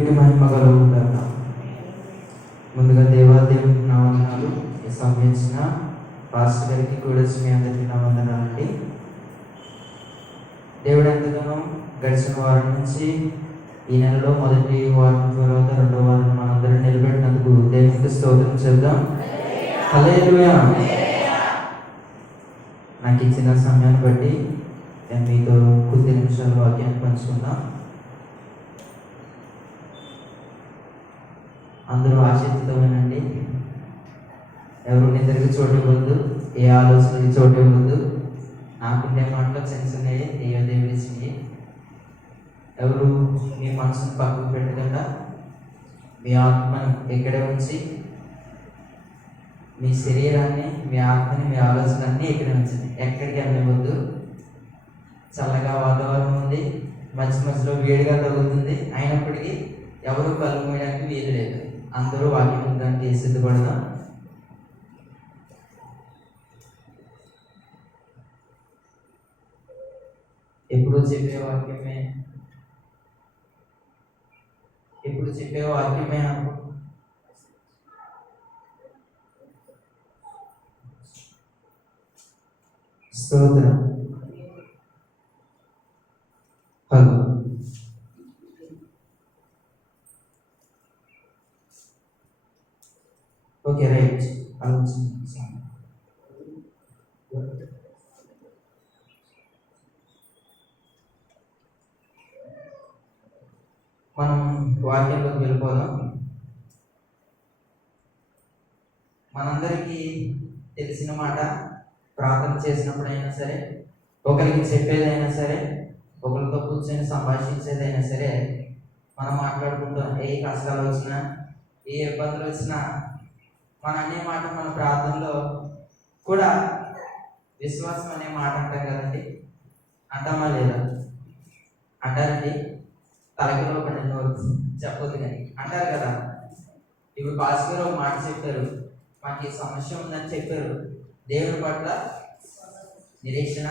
దేవునికి మహిమ కలుగునుగాక. ముందుగా దేవాదేవునికి నా వందనాలు. ఈ సంబంధించిన పాస్టర్ గారికి కూడా మీ అందరికీ నా వందనాలండి. దేవుడు ఎంతగానో గడిచిన వారం నుంచి ఈ నెలలో మొదటి వారం తర్వాత రెండో వారం మనందరం నిలబెట్టినందుకు దేవునికి స్తోత్రం చేద్దాం. హల్లెలూయా. నాకు ఇచ్చిన సమయాన్ని బట్టి నేను మీతో కొద్ది నిమిషాల వాక్యాన్ని పంచుకుందాం. అందరూ ఆసక్తితో వినండి. ఎవరు నిద్రకి చోటు ఇవ్వద్దు, ఏ ఆలోచనకి చోటు ఇవ్వద్దు. నాకుండే మాటలో చిన్నచిన్నవి దేవుడిచ్చినవి. ఎవరు మీ మనసును పక్కకు పెట్టకుండా మీ ఆత్మను ఇక్కడే ఉంచి, మీ శరీరాన్ని, మీ ఆత్మని, మీ ఆలోచనలన్నీ ఇక్కడే ఉంచండి. ఎక్కడికి వెళ్ళవద్దు. చల్లగా వాతావరణం ఉంది, మధ్య మధ్యలో వేడిగా తగులుతుంది. అయినప్పటికీ ఎవరు కళ్ళు మూయడానికి వీలు లేదు. అందరూ వాక్యం ఉండడానికి సిద్ధపడదాం. ఎప్పుడు చెప్పే వాక్యమే అనుకో. స్తోత్రం. హలో. Okay, right. మనం వాక్యంలోకి వెళ్ళిపోదాం. మనందరికీ తెలిసిన మాట, ప్రార్థన చేసినప్పుడైనా సరే, ఒకరికి చెప్పేదైనా సరే, ఒకరితో కూర్చొని సంభాషించేదైనా సరే, మనం మాట్లాడుకుంటాం. ఏ కష్టాలు వచ్చినా, ఏ ఇబ్బందులు వచ్చినా, మన అనే మాట మన ప్రార్థనలో కూడా విశ్వాసం అనే మాట అంటాం కదండి. అంటామా లేదా? అంటారండి. తలకిలో పడిన నోరు చెప్పొద్దు కానీ అంటారు కదా. ఇప్పుడు భాస్కర్ ఒక మాట చెప్పారు, మాకు ఈ సమస్య ఉందని చెప్పారు. దేవుని పట్ల నిరీక్షణ,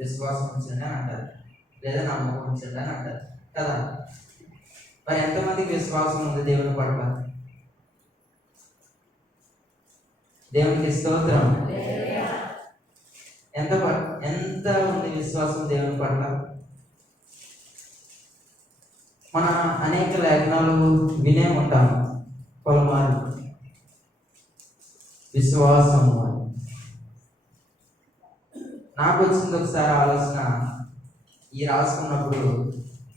విశ్వాసం ఉంచండి అని అంటారు, లేదా నమ్మకం ఉంచండి అని అంటారు కదా. మరి ఎంతమందికి విశ్వాసం ఉంది దేవుని పట్ల? దేవునికి స్తోత్రం. ఎంత ఉంది విశ్వాసం దేవుని పట్ల? మన అనేక లేఖనాలు వినే ఉంటాము పలుమార్లు. విశ్వాసము అని నాకు వచ్చింది ఒకసారి ఆలోచన. ఈ రాసుకున్నప్పుడు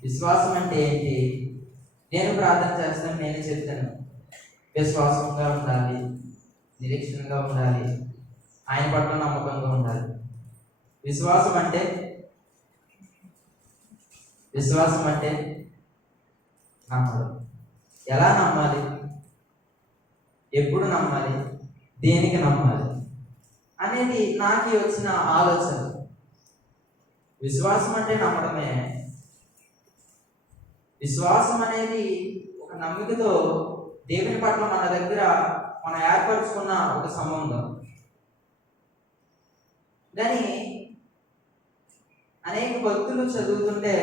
విశ్వాసం అంటే ఏంటి? నేను ప్రార్థన చేస్తాను, నేనే చెప్తాను. విశ్వాసంగా ఉండాలి, నిరీక్షణగా ఉండాలి, ఆయన పట్ల నమ్మకంగా ఉండాలి. విశ్వాసం అంటే నమ్మడం. ఎలా నమ్మాలి? ఎప్పుడు నమ్మాలి? దేనికి నమ్మాలి అనేది నాకు వచ్చిన ఆలోచన. విశ్వాసం అంటే నమ్మడమే. విశ్వాసం అనేది ఒక నమ్మికతో దేవుని పట్ల మన దగ్గర మనం ఏర్పరచుకున్న ఒక సంబంధం. కానీ అనేక భక్తులు చదువుతుంటే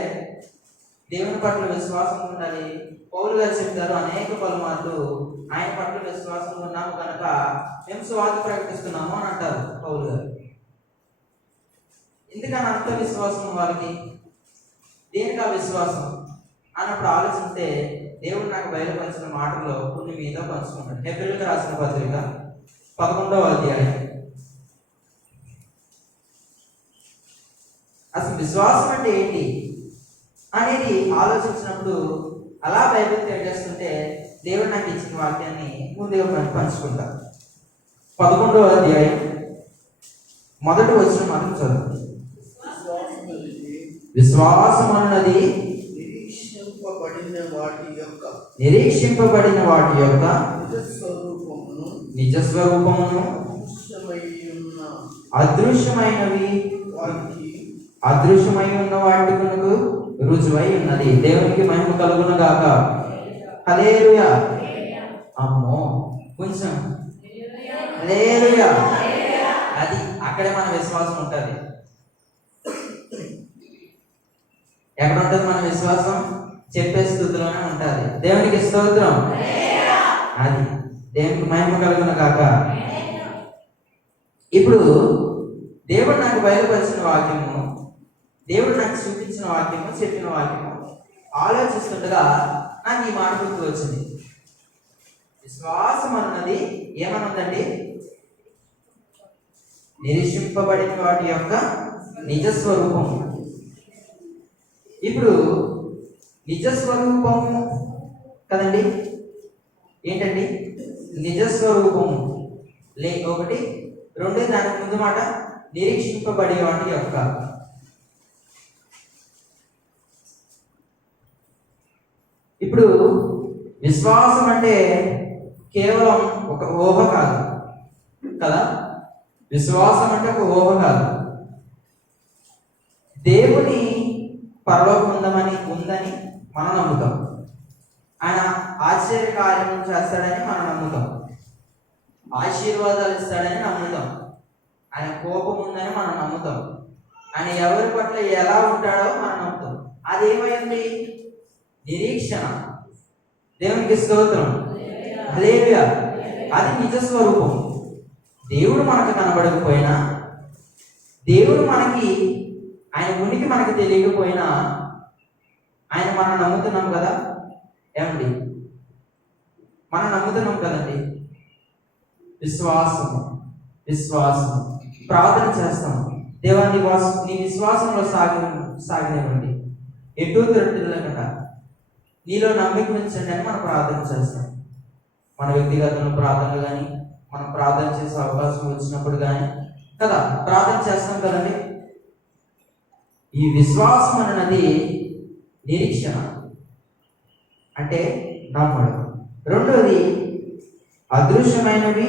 దేవుని పట్ల విశ్వాసం ఉండాలి. పౌలు గారు చెప్తారు అనేక పలుమార్లు, ఆయన పట్ల విశ్వాసం ఉన్నాము కనుక మేము సువార్త ప్రకటిస్తున్నాము అని అంటారు పౌలు గారు. ఎందుకని అంత విశ్వాసం వాళ్ళకి? దేనికి ఆ విశ్వాసం అన్నప్పుడు ఆలోచిస్తే దేవుడు నాకు బయలుపరిచిన మాటల్లో కొన్ని మీద పంచుకుంటాడు. హెబ్రీయులకు రాసిన పత్రిక 11వ అధ్యాయం. అసలు విశ్వాసం అంటే ఏంటి అనేది ఆలోచించినప్పుడు అలా బైబిల్ తెలియజేస్తుంటే దేవుడు నాకు ఇచ్చిన వాక్యాన్ని ముందుగా పంచుకుంటా. 11వ అధ్యాయం మొదటి వచనం మాత్రం చదువు. విశ్వాసం అన్నది నిరీక్షింపబడిన వాటి యొక్క నిజస్వరూపమును అదృశ్యమై ఉన్న వాటికి రుజువై ఉన్నది. దేవునికి మహిమ కలుగును గాక. హల్లెలూయా. అమ్మో కొంచెం హల్లెలూయా. అది అక్కడే మన విశ్వాసం ఉంటుంది. ఎక్కడ ఉంటుంది మన విశ్వాసం? చెప్పే స్థుతిలోనే ఉంటుంది. దేవునికి స్తోత్రం. అది దేవునికి మహిమ కలుగును కాక. ఇప్పుడు దేవుడు నాకు బయలుపరిచిన వాక్యము, దేవుడు నాకు చూపించిన వాక్యము, చెప్పిన వాక్యము ఆలోచిస్తుండగా నాకు ఈ మాట గుర్తు వచ్చింది. విశ్వాసం అన్నది ఏమనుందండి? నిరీక్షింపబడిన వాటి యొక్క నిజస్వరూపము. ఇప్పుడు నిజస్వరూపము కదండి, ఏంటండి నిజస్వరూపము? ఒకటి, రెండు, దానికి ముందు మాట నిరీక్షింపబడే వాటి యొక్క. ఇప్పుడు విశ్వాసం అంటే కేవలం ఒక ఊహ కాదు కదా. విశ్వాసం అంటే ఒక ఊహ కాదు. దేవుని పరలోకం ఉందని మనం నమ్ముతాం. ఆయన ఆశ్చర్యకార్యం చేస్తాడని మనం నమ్ముతాం. ఆశీర్వాదాలు ఇస్తాడని నమ్ముతాం. ఆయన కోపం ఉందని మనం నమ్ముతాం. ఆయన ఎవరి పట్ల ఎలా ఉంటాడో మనం నమ్ముతాం. అదేమైంది? నిరీక్షణ. దేవునికి స్తోత్రం. హల్లెలూయా. అది నిజస్వరూపం. దేవుడు మనకు కనబడకపోయినా, దేవుడు మనకి ఆయన ఉనికి మనకు తెలియకపోయినా, ఆయన మనం నమ్ముతున్నాం కదా. ఏమండి, మనం నమ్ముతున్నాం కదండి. విశ్వాసము ప్రార్థన చేస్తాం. దేవా నీ విశ్వాసంలో సాగినివ్వండి, ఎటు తిరగకుండా నీలో నమ్మిక ఉంచండి అని మనం ప్రార్థన చేస్తాం. మన వ్యక్తిగత ప్రార్థనలు కానీ, మనం ప్రార్థన చేసే అవకాశం వచ్చినప్పుడు కానీ కదా ప్రార్థన చేస్తాం కదండి. ఈ విశ్వాసం అన్నది నిరీక్షణ అంటే నమ్మడం. రెండోది అదృశ్యమైనవి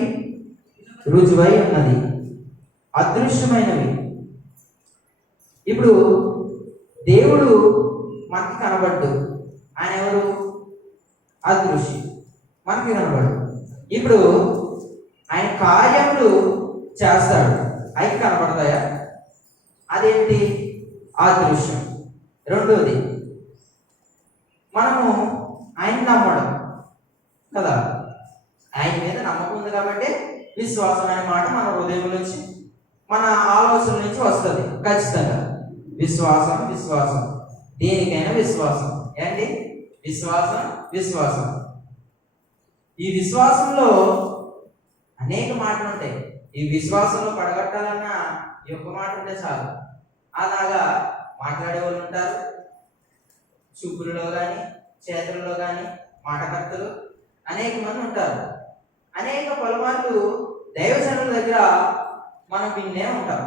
రుజువై ఉన్నది. అదృశ్యమైనవి. ఇప్పుడు దేవుడు మనకి కనబడ్డు. ఆయన ఎవరు? అదృశ్యం, మనకి కనబడు. ఇప్పుడు ఆయన కార్యములు చేస్తాడు, అవి కనబడతాయా? అదేంటి? అదృశ్యం. రెండోది మనము ఆయన నమ్మడం కదా. ఆయన మీద నమ్మకం ఉంది కాబట్టి విశ్వాసం అనే మాట మన హృదయం నుంచి, మన ఆలోచన నుంచి వస్తుంది ఖచ్చితంగా. విశ్వాసం దేనికైనా విశ్వాసం ఏంటి? విశ్వాసం. ఈ విశ్వాసంలో అనేక మాటలు ఉంటాయి. ఈ విశ్వాసంలో పడగట్టాలన్న ఈ ఒక్క మాట ఉంటే చాలు. అలాగా మాట్లాడే వాళ్ళు ఉంటారు. చూపులలో కానీ, చేతులలో కానీ మాటకర్తలు అనేక మంది ఉంటారు. అనేక పలుమార్లు దైవజనుల దగ్గర మనం విన్నే ఉంటాం.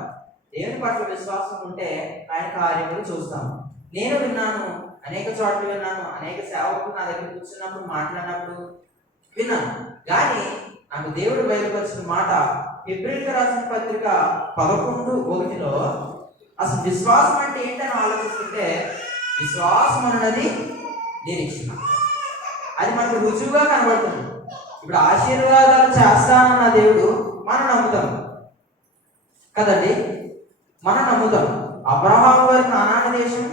దేవుని పట్ల విశ్వాసం ఉంటే ఆయన కార్యములు చూస్తాము. నేను విన్నాను, అనేక చోట్ల విన్నాను. అనేక సేవకులు నా దగ్గర కూర్చున్నప్పుడు మాట్లాడినప్పుడు విన్నాను. కానీ నాకు దేవుడు బయలుపరిచిన మాట హెబ్రీయులకు రాసిన పత్రిక 11:1 అసలు విశ్వాసం అంటే ఏంటని ఆలోచిస్తుంటే, విశ్వాసం అన్నది నిరీక్షణ. అది మనకు రుజువుగా కనబడుతుంది. ఇప్పుడు ఆశీర్వాదాలు చేస్తానన్న దేవుడు మనం నమ్ముతాం కదండి. మనం నమ్ముతాం. అబ్రహాం గారి కానాను దేశం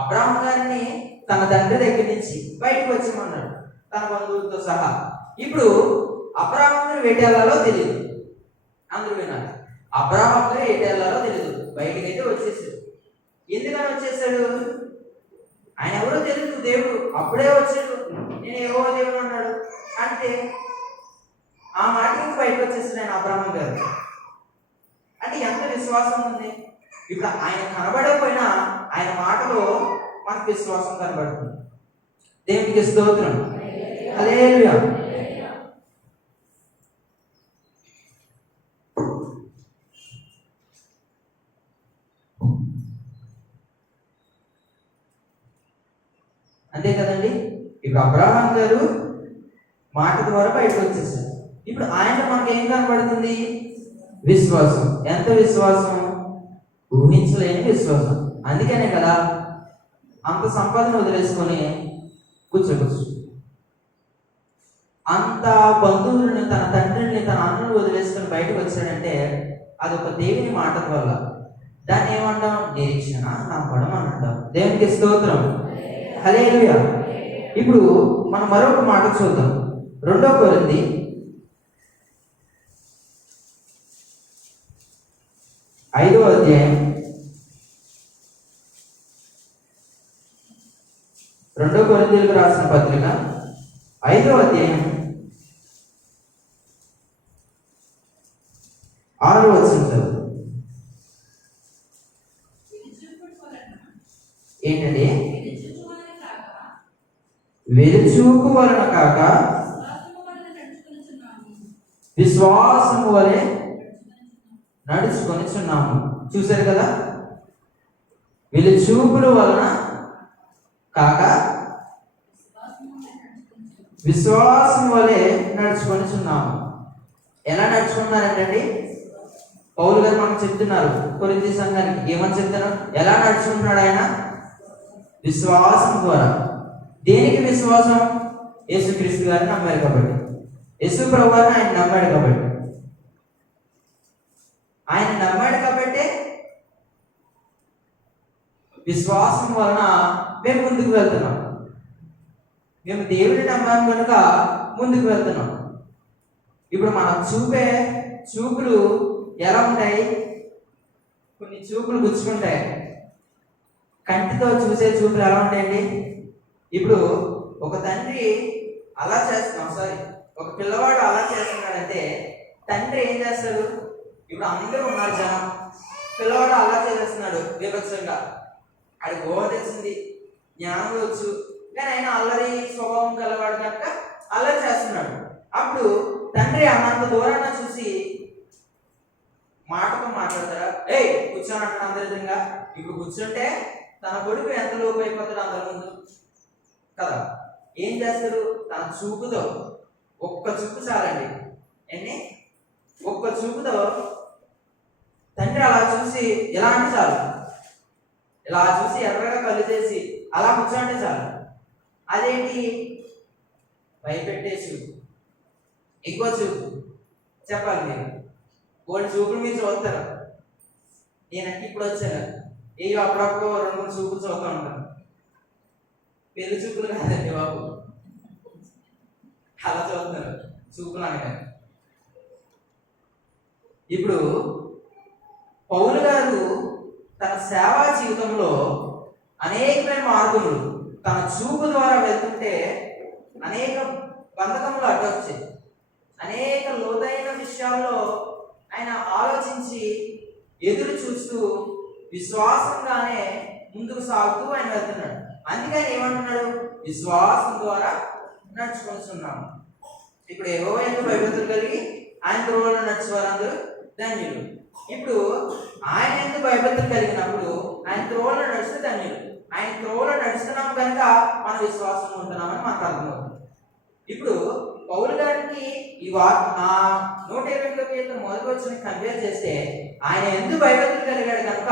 అబ్రహాం గారిని తన తండ్రి దగ్గర నుంచి బయటకు వచ్చేమన్నాడు, తన బంధువులతో సహా. ఇప్పుడు అబ్రహాం గారు ఎటెళ్లాలో తెలియదు. అందరూ విన్నారు. అబ్రహాం గారు ఎటెళ్లాలో తెలియదు. బయటకు అయితే వచ్చేసాడు. ఎందుకని వచ్చేసాడు? ఆయన ఎవరో తెలియదు. దేవుడు అప్పుడే వచ్చాడు. నేను ఏవో దేవుడు అన్నాడు అంటే ఆ మాట నుంచి బయటకు వచ్చేసాడు ఆయన అబ్రహాం గారు. అంటే ఎంత విశ్వాసం ఉంది. ఇప్పుడు ఆయన కనబడకపోయినా ఆయన మాటలో మనకు విశ్వాసం కనబడుతుంది. దేవునికి స్తోత్రం. హల్లెలూయా. అంతే కదండి. ఇప్పుడు అబ్రహాం గారు మాట ద్వారా బయటకు వచ్చేసారు. ఇప్పుడు ఆయన మనకి ఏం కనబడుతుంది? విశ్వాసం. ఎంత విశ్వాసం? ఊహించలేని విశ్వాసం. అందుకనే కదా అంత సంపాదన వదిలేసుకొని కూర్చోవచ్చు. అంత బంధువులను, తన తండ్రిని, తన అన్నను వదిలేసుకొని బయటకు వచ్చాడంటే అదొక దేవుని మాట వల్ల. దాన్ని ఏమంటాం? నిరీక్షణ, నమ్మడం అని అంటాం. దేవునికి స్తోత్రం. హల్లెలూయా. ఇప్పుడు మనం మరొక మాట చూద్దాం. 2 కొరింథీ 5వ అధ్యాయం 2 కొరింథీయులకు రాసిన పత్రిక 5వ అధ్యాయం 6వ వచనం. ఏంటండి? వెలుచూపు వలన కాక విశ్వాసము వలె నడుచుకొనిచున్నాము. చూశారు కదా, వెలుచూపుల వలన కాక విశ్వాసం వలె నడుచుకొనిచున్నాము. ఎలా నడుచుకున్నారంటండి? పౌలు గారు మనకు చెప్తున్నారు కొరింథీ సంఘానికి. ఏమని చెప్తున్నారు? ఎలా నడుచుకుంటున్నాడు ఆయన? విశ్వాసం ద్వారా. దేనికి విశ్వాసం? యేసుక్రీస్తు గారిని నమ్మాడు కాబట్టి, యేసు ప్రభువుని ఆయన నమ్మాడు కాబట్టి, ఆయన నమ్మాడు కాబట్టి విశ్వాసం వలన మేము ముందుకు వెళ్తున్నాం. మేము దేవుడిని నమ్మాము కనుక ముందుకు వెళ్తున్నాం. ఇప్పుడు మనం చూపులు ఎలా ఉంటాయి? కొన్ని చూపులు గుచ్చుకుంటాయి. కంటితో చూసే చూపులు ఎలా ఉంటాయండి? ఇప్పుడు ఒక తండ్రి అలా చేస్తున్నాం, ఒక పిల్లవాడు అలా చేస్తున్నాడంటే తండ్రి ఏం చేస్తాడు? ఇప్పుడు అందరూ ఉన్నారు జనం, పిల్లవాడు అలా చేస్తున్నాడు వివక్షంగా. అది గోవ తెలిసింది, జ్ఞానం వచ్చు, కానీ ఆయన అల్లరి స్వభావం గలవాడు కనుక అల్లరి చేస్తున్నాడు. అప్పుడు తండ్రి అన్నంత దూరాన్ని చూసి మాటతో మాట్లాడతారా? కూర్చోనంటాడు అందరి ఎదురుగా. ఇప్పుడు కూర్చుంటే తన కొడుకు ఎంత లోపు అయిపోతాడు అందరి ముందు కదా. ఏం చేస్తాడు? తన చూపుతో, ఒక్క చూపు చాలండి, ఒక్క చూపుతో తండ్రి అలా చూసి ఇలా అంటే చాలు, ఇలా చూసి ఎర్రగా కళ్ళు చేసి అలా కూర్చోంటే చాలు. అదేంటి? భయపెట్టే చూపు, ఎక్కువ చూపు. చెప్పాలి మీరు వాళ్ళు చూపులు మీరు చూస్తారు. నేనంటే ఇప్పుడు వచ్చాను, అప్పుడప్పుడు 2-3 చూపులు చూస్తూ ఉంటాను. పెళ్లి చూపులు కాదండి బాబు, అలా చూస్తున్నారు చూపులు అనగా. ఇప్పుడు పౌలు గారు తన సేవా జీవితంలో అనేకమైన మార్గములు తన చూపు ద్వారా వెళ్తుంటే అనేక బంధకములు అడ్డొచ్చాయి. అనేక లోతైన విషయాల్లో ఆయన ఆలోచించి ఎదురు చూస్తూ విశ్వాసంగానే ముందుకు సాగుతూ ఆయన వెళ్తున్నాడు. అందుకని ఏమంటున్నాడు? విశ్వాసం ద్వారా నడుచుకొస్తున్నాము. ఇప్పుడు యెహోవా యందు భయభక్తులు కలిగి ఆయన త్రోవలో నడిచే వారందరూ ధన్యులు. ఇప్పుడు ఆయన యందు భయభక్తులు కలిగినప్పుడు ఆయన త్రోవలో నడిస్తే ధన్యులు. ఆయన త్రోవలో నడుస్తున్నాము కనుక మన విశ్వాసం ఉంటున్నామని మనకు అర్థమవుతుంది. ఇప్పుడు పౌలు గారికి ఈ 120 మొదటి వచ్చిన కంపేర్ చేస్తే ఆయన ఎందుకు భయభక్తులు కలిగాడు కనుక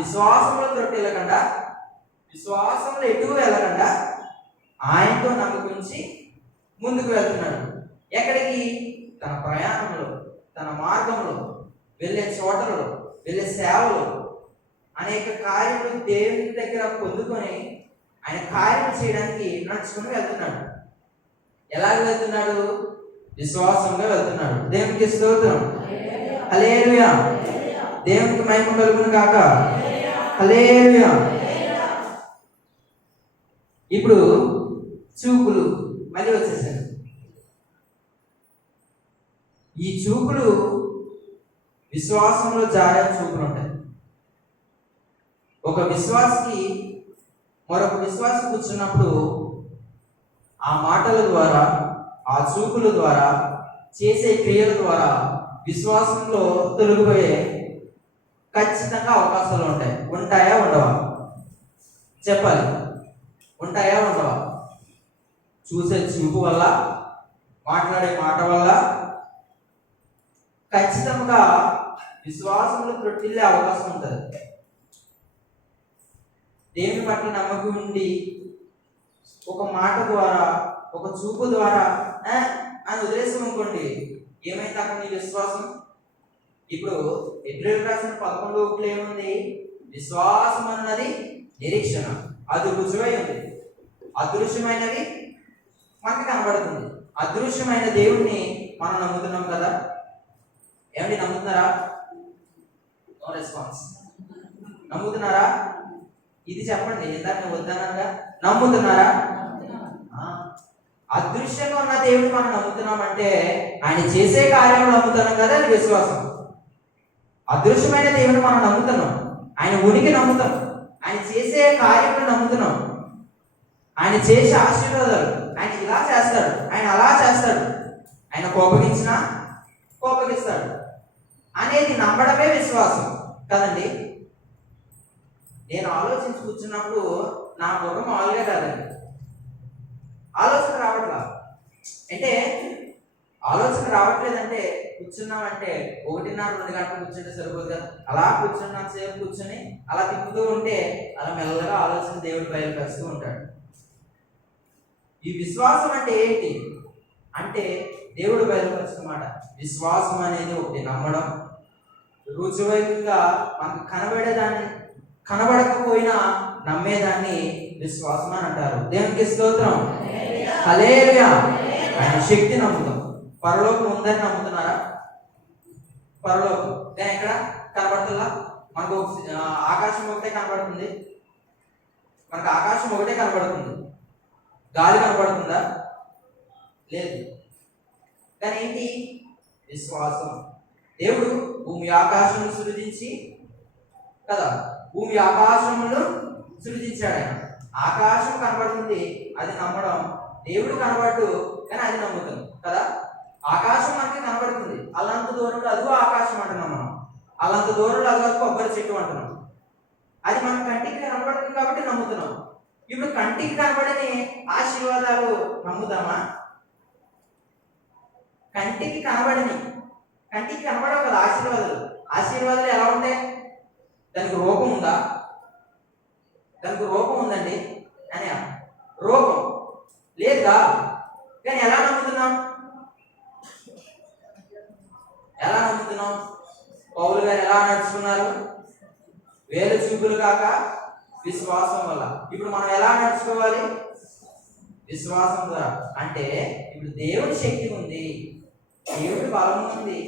విశ్వాసంలో త్రొట్టిల్లకుండా, విశ్వాసంలో ఎటు వెళ్ళకుండా ఆయనతో నమ్మకించి ముందుకు వెళ్తున్నాడు. ఎక్కడికి? తన ప్రయాణంలో, తన మార్గంలో, వెళ్ళే చోటలలో, వెళ్ళే సేవలో అనేక కార్యములు దేవుని దగ్గర పొందుకొని ఆయన కార్యం చేయడానికి నడుచుకుని వెళ్తున్నాడు. ఎలాగ వెళ్తున్నాడు? విశ్వాసంగా వెళ్తున్నాడు. దేవునికి స్తోత్రం, హల్లెలూయా. దేవునికి మహిమ కలుగును గాక, హల్లెలూయా. ఇప్పుడు చూపులు మళ్ళీ వచ్చేసారు. ఈ చూపులు విశ్వాసంలో జారే చూపులు ఉంటాయి. ఒక విశ్వాసికి మరొక విశ్వాసి కూర్చున్నప్పుడు ఆ మాటల ద్వారా, ఆ చూపుల ద్వారా, చేసే క్రియల ద్వారా విశ్వాసంలో తొలగిపోయే ఖచ్చితంగా అవకాశాలు ఉంటాయి. ఉంటాయా ఉండవా? చెప్పాలి. ఉంటాయా ఉండవా? చూసే చూపు వల్ల, మాట్లాడే మాట వల్ల ఖచ్చితంగా విశ్వాసంలో త్రొట్టిల్లే అవకాశం ఉంటుంది. దేవుని పట్ల నమ్మకం ఉండి ఒక మాట ద్వారా, ఒక చూపు ద్వారా అని వదిలేసాం అనుకోండి, ఏమైతే అక్కడ నీ విశ్వాసం? ఇప్పుడు హెబ్రీయులకు రాసిన 11:1 ఏముంది? విశ్వాసం అన్నది నిరీక్షణ, అది రుజువై ఉంది. అదృశ్యమైనవి మనకి కనబడుతుంది. అదృశ్యమైన దేవుడిని మనం నమ్ముతున్నాం కదా. ఏమండి, నమ్ముతున్నారా? No response. నమ్ముతున్నారా? ఇది చెప్పండి. ఇందాక నేను వద్దనగా నమ్ముతున్నారా? అదృశ్యంగా ఉన్న దేవుడిని మనం నమ్ముతున్నామంటే ఆయన చేసే కార్యం నమ్ముతున్నాం కదా, అది విశ్వాసం. అదృశ్యమైన దేవుని మనం నమ్ముతున్నాం, ఆయన ఉనికి నమ్ముతాం, ఆయన చేసే కార్యములు నమ్ముతున్నాం, ఆయన చేసే ఆశీర్వాదాలు, ఆయన ఇలా చేస్తాడు, ఆయన అలా చేస్తాడు, ఆయన కోపగించినా కోపగిస్తాడు అనేది నమ్మడమే విశ్వాసం కదండి. నేను ఆలోచించి కూర్చున్నప్పుడు నా బుర్ర మామూలుగా కాదండి, ఆలోచన రావట్లా. అంటే ఆలోచన రావట్లేదంటే కూర్చున్నామంటే 1:30-2 గంటలు కూర్చుంటే సరిపోదు కదా. అలా కూర్చున్నంతసేపు కూర్చొని అలా తిప్పుతూ ఉంటే అలా మెల్లగా ఆలోచన దేవుడు బయలుపరుస్తూ ఉంటాడు. ఈ విశ్వాసం అంటే ఏంటి అంటే దేవుడు బయలుపరుస్తున్నమాట. విశ్వాసం అనేది ఒకటి, నమ్మడం. రుజువుగా మనకు కనబడేదాన్ని, కనబడకపోయినా నమ్మేదాన్ని విశ్వాసం అని అంటారు. దేవునికి స్తోత్రం, హల్లెలూయా. ఆయన శక్తి నమ్ముతాం. పరలోకం ఉందని నమ్ముతున్నారా? పరలోకం కానీ ఎక్కడ కనబడుతుందా? మనకు ఆకాశం ఒకటే కనబడుతుంది, మనకు ఆకాశం ఒకటే కనబడుతుంది. గాలి కనబడుతుందా? లేదు. కానీ ఏంటి? విశ్వాసం. దేవుడు భూమి ఆకాశమును సృజించి కదా, భూమి ఆకాశమును సృజించాడు ఆయన. ఆకాశం కనబడుతుంది, అది నమ్మడం. దేవుడు కనబడు కానీ అది నమ్ముతుంది కదా. ఆకాశం మనకి కనబడుతుంది, అల్లంత దూరంలో అదిగో ఆకాశం అంటున్నాం మనం, అల్లంత దూరంలో అదిగో కొబ్బరి చెట్టు అంటున్నాం. అది మన కంటికి కనబడుతుంది కాబట్టి నమ్ముతున్నాం. ఇప్పుడు కంటికి కనబడని ఆశీర్వాదాలు నమ్ముతామా? కంటికి కనబడవు కదా ఆశీర్వాదాలు. ఆశీర్వాదాలు ఎలా ఉంటాయి? దానికి రూపం ఉందా? దానికి రూపం ఉందండి అని రూపం లేదా? కానీ ఎలా నమ్ముతున్నాం? పౌలు గారు ఎలా నడుచుకున్నారు? వేలు చూపులు కాక విశ్వాసం వల్ల. ఇప్పుడు మనం ఎలా నడుచుకోవాలి? విశ్వాసం ద్వారా. అంటే ఇప్పుడు దేవుడి శక్తి ఉంది, దేవుడి బలం ఉంది,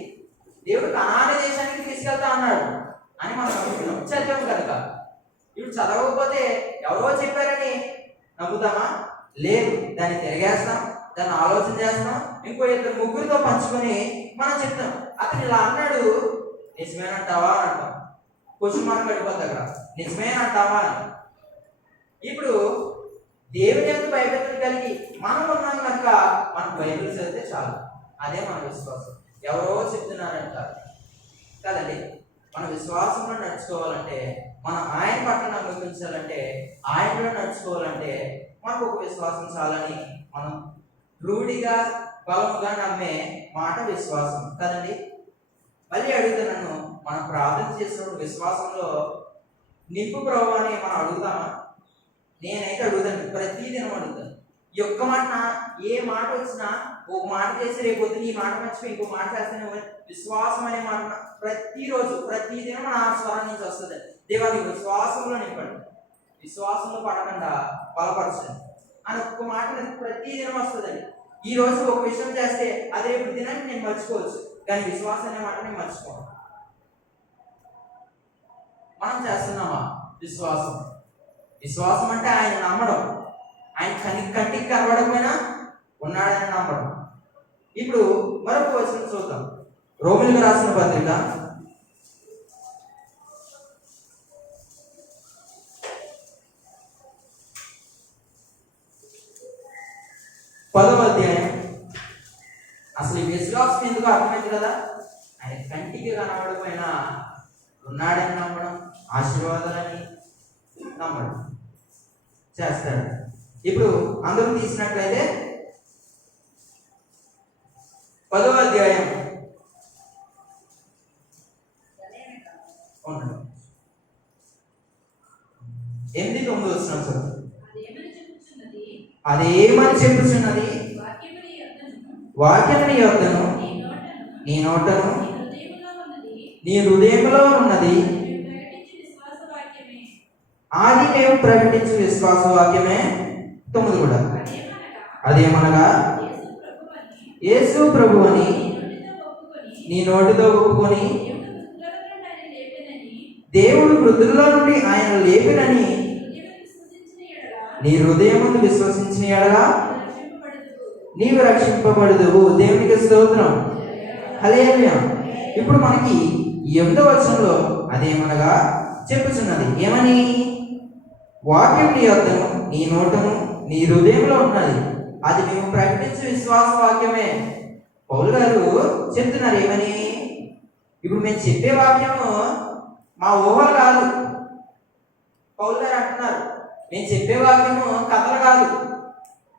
దేవుడు కనాని దేశానికి తీసుకెళ్తా అన్నాడు అని మనం నమ్ముతున్నాం, చదివాము కనుక. ఇప్పుడు చదవకపోతే ఎవరో చెప్పారని నమ్ముతామా? లేదు. దాన్ని తిరిగేస్తాం, దాన్ని ఆలోచన చేస్తాం, ఇంకో 2-3 పంచుకొని మనం చెప్తాం అతను ఇలా అన్నాడు, నిజమేనంటావా అంటాం. క్వశ్చన్ మార్క్ పడిపోద్ది అక్కడ, నిజమేనంటావా అని. ఇప్పుడు దేవుని యొక్క బైబిల్ కలిగి మనం ఉన్నాం కనుక మనకు బైబిల్ చదివితే చాలు, అదే మన విశ్వాసం. ఎవరో చెప్తున్నారంటారు కదండి. మన విశ్వాసంలో నడుచుకోవాలంటే, మనం ఆయన పట్ల నమ్మకించాలంటే, ఆయనలో నడుచుకోవాలంటే మనకు ఒక విశ్వాసం చాలని మనం రూఢిగా బలముగా నమ్మే మాట విశ్వాసం కదండి. మళ్ళీ అడుగుతున్నాను, మనం ప్రార్థన చేసినప్పుడు విశ్వాసంలో నింపు ప్రభు అని మనం అడుగుతామా? నేనైతే అడుగుతాను, ప్రతిదినం అడుగుతాను. ఈ ఒక్క మాట, ఏ మాట వచ్చినా ఒక మాట చేసి రేపొద్దు ఈ మాట మర్చిపోయి ఇంకో మాట చేస్తాను. విశ్వాసం అనే మాట ప్రతిరోజు ప్రతిదినం నా స్వరం నుంచి వస్తుంది. దేవాన్ని విశ్వాసంలో నింపండి, విశ్వాసంలో పడకుండా బలపరచండి అని ఒక్క మాట ప్రతిదినం వస్తుందండి. ఈ రోజు ఒక విషయం చేస్తే అదే రేపు దినాన్ని నేను మర్చిపోవచ్చు, కానీ విశ్వాసం అనే మాట నేను మర్చిపోను. మనం చేస్తున్నామా విశ్వాసం అంటే ఆయన నమ్మడం, ఆయన కంటికి కనబడకపోయినా ఉన్నాడని నమ్మడం. ఇప్పుడు మరొక వచనం చూద్దాం. రోమీయులకు రాసిన పత్రిక 10వ అధ్యాయం. అసలు ఈ విశ్వాసం ఎందుకు అర్థమైంది కదా. ఆయన కంటికి కనబడకపోయినా ఉన్నాడని నమ్మడం, ఆశీర్వాదాలని నమ్మడం చేస్తాడు. ఇప్పుడు అందరూ తీసినట్లయితే 10వ అధ్యాయం ఉండండి, 8-9 వస్తున్నాం సార్. అదేమని చెప్పుచున్నది? వాక్యముని యొద్దను నీ నోటను నీ హృదయంలో ఉన్నది ఆది మేము ప్రకటించు విశ్వాస వాక్యమే 9 కూడా. అదేమనగా యేసు ప్రభువని నీ నోటితో ఒప్పుకొని దేవుడు మృతుల్లో నుండి ఆయన లేపినని నీ హృదయముందు విశ్వసించిన ఎడల నీవు రక్షింపబడుదువు. దేవునికి స్తోత్రం. హల్లెలూయా. ఇప్పుడు మనకి 8వ వచనంలో అదేమనగా చెప్పుచున్నది ఏమని? వాక్యం నీ యొద్దను నీ నోటను నీ హృదయంలో ఉన్నది, అది మేము ప్రకటించే విశ్వాస వాక్యమే. పౌలు గారు చెప్తున్నారు ఏమని? ఇప్పుడు మేము చెప్పే వాక్యము మా ఊహలు కాదు. పౌలు గారు అంటున్నారు నేను చెప్పే వాక్యము కథలు కాదు,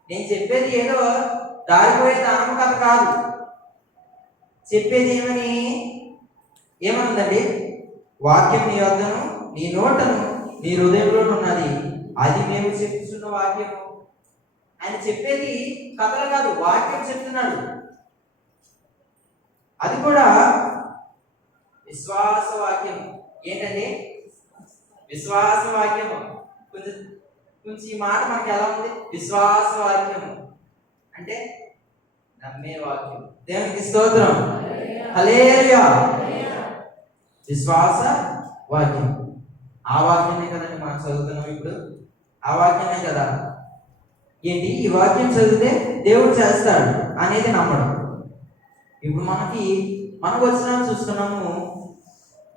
నేను చెప్పేది ఏదో దారిపోయే దానము కథ కాదు. చెప్పేది ఏమనుందండి? వాక్యం నీ వద్దను నీ నోటను నీ హృదయంలో ఉన్నది, అది మేము చెప్తున్న వాక్యము. ఆయన చెప్పేది కథలు కాదు, వాక్యం చెప్తున్నాడు. అది కూడా విశ్వాస వాక్యం. ఏంటండి? విశ్వాస వాక్యము. కొంచెం ఈ మాట మనకి ఎలా ఉంది? విశ్వాస వాక్యము అంటే నమ్మే వాక్యం. దేవునికి స్తోత్రం. హల్లెలూయా. విశ్వాస వాక్యం. ఆ వాక్యమే కదండి మనం చదువుతున్నాం ఇప్పుడు. ఆ వాక్యమే కదా. ఏంటి? ఈ వాక్యం చదివితే దేవుడు చేస్తాడు అనేది నమ్మడం. ఇప్పుడు మనకు వచ్చిన చూస్తున్నాము.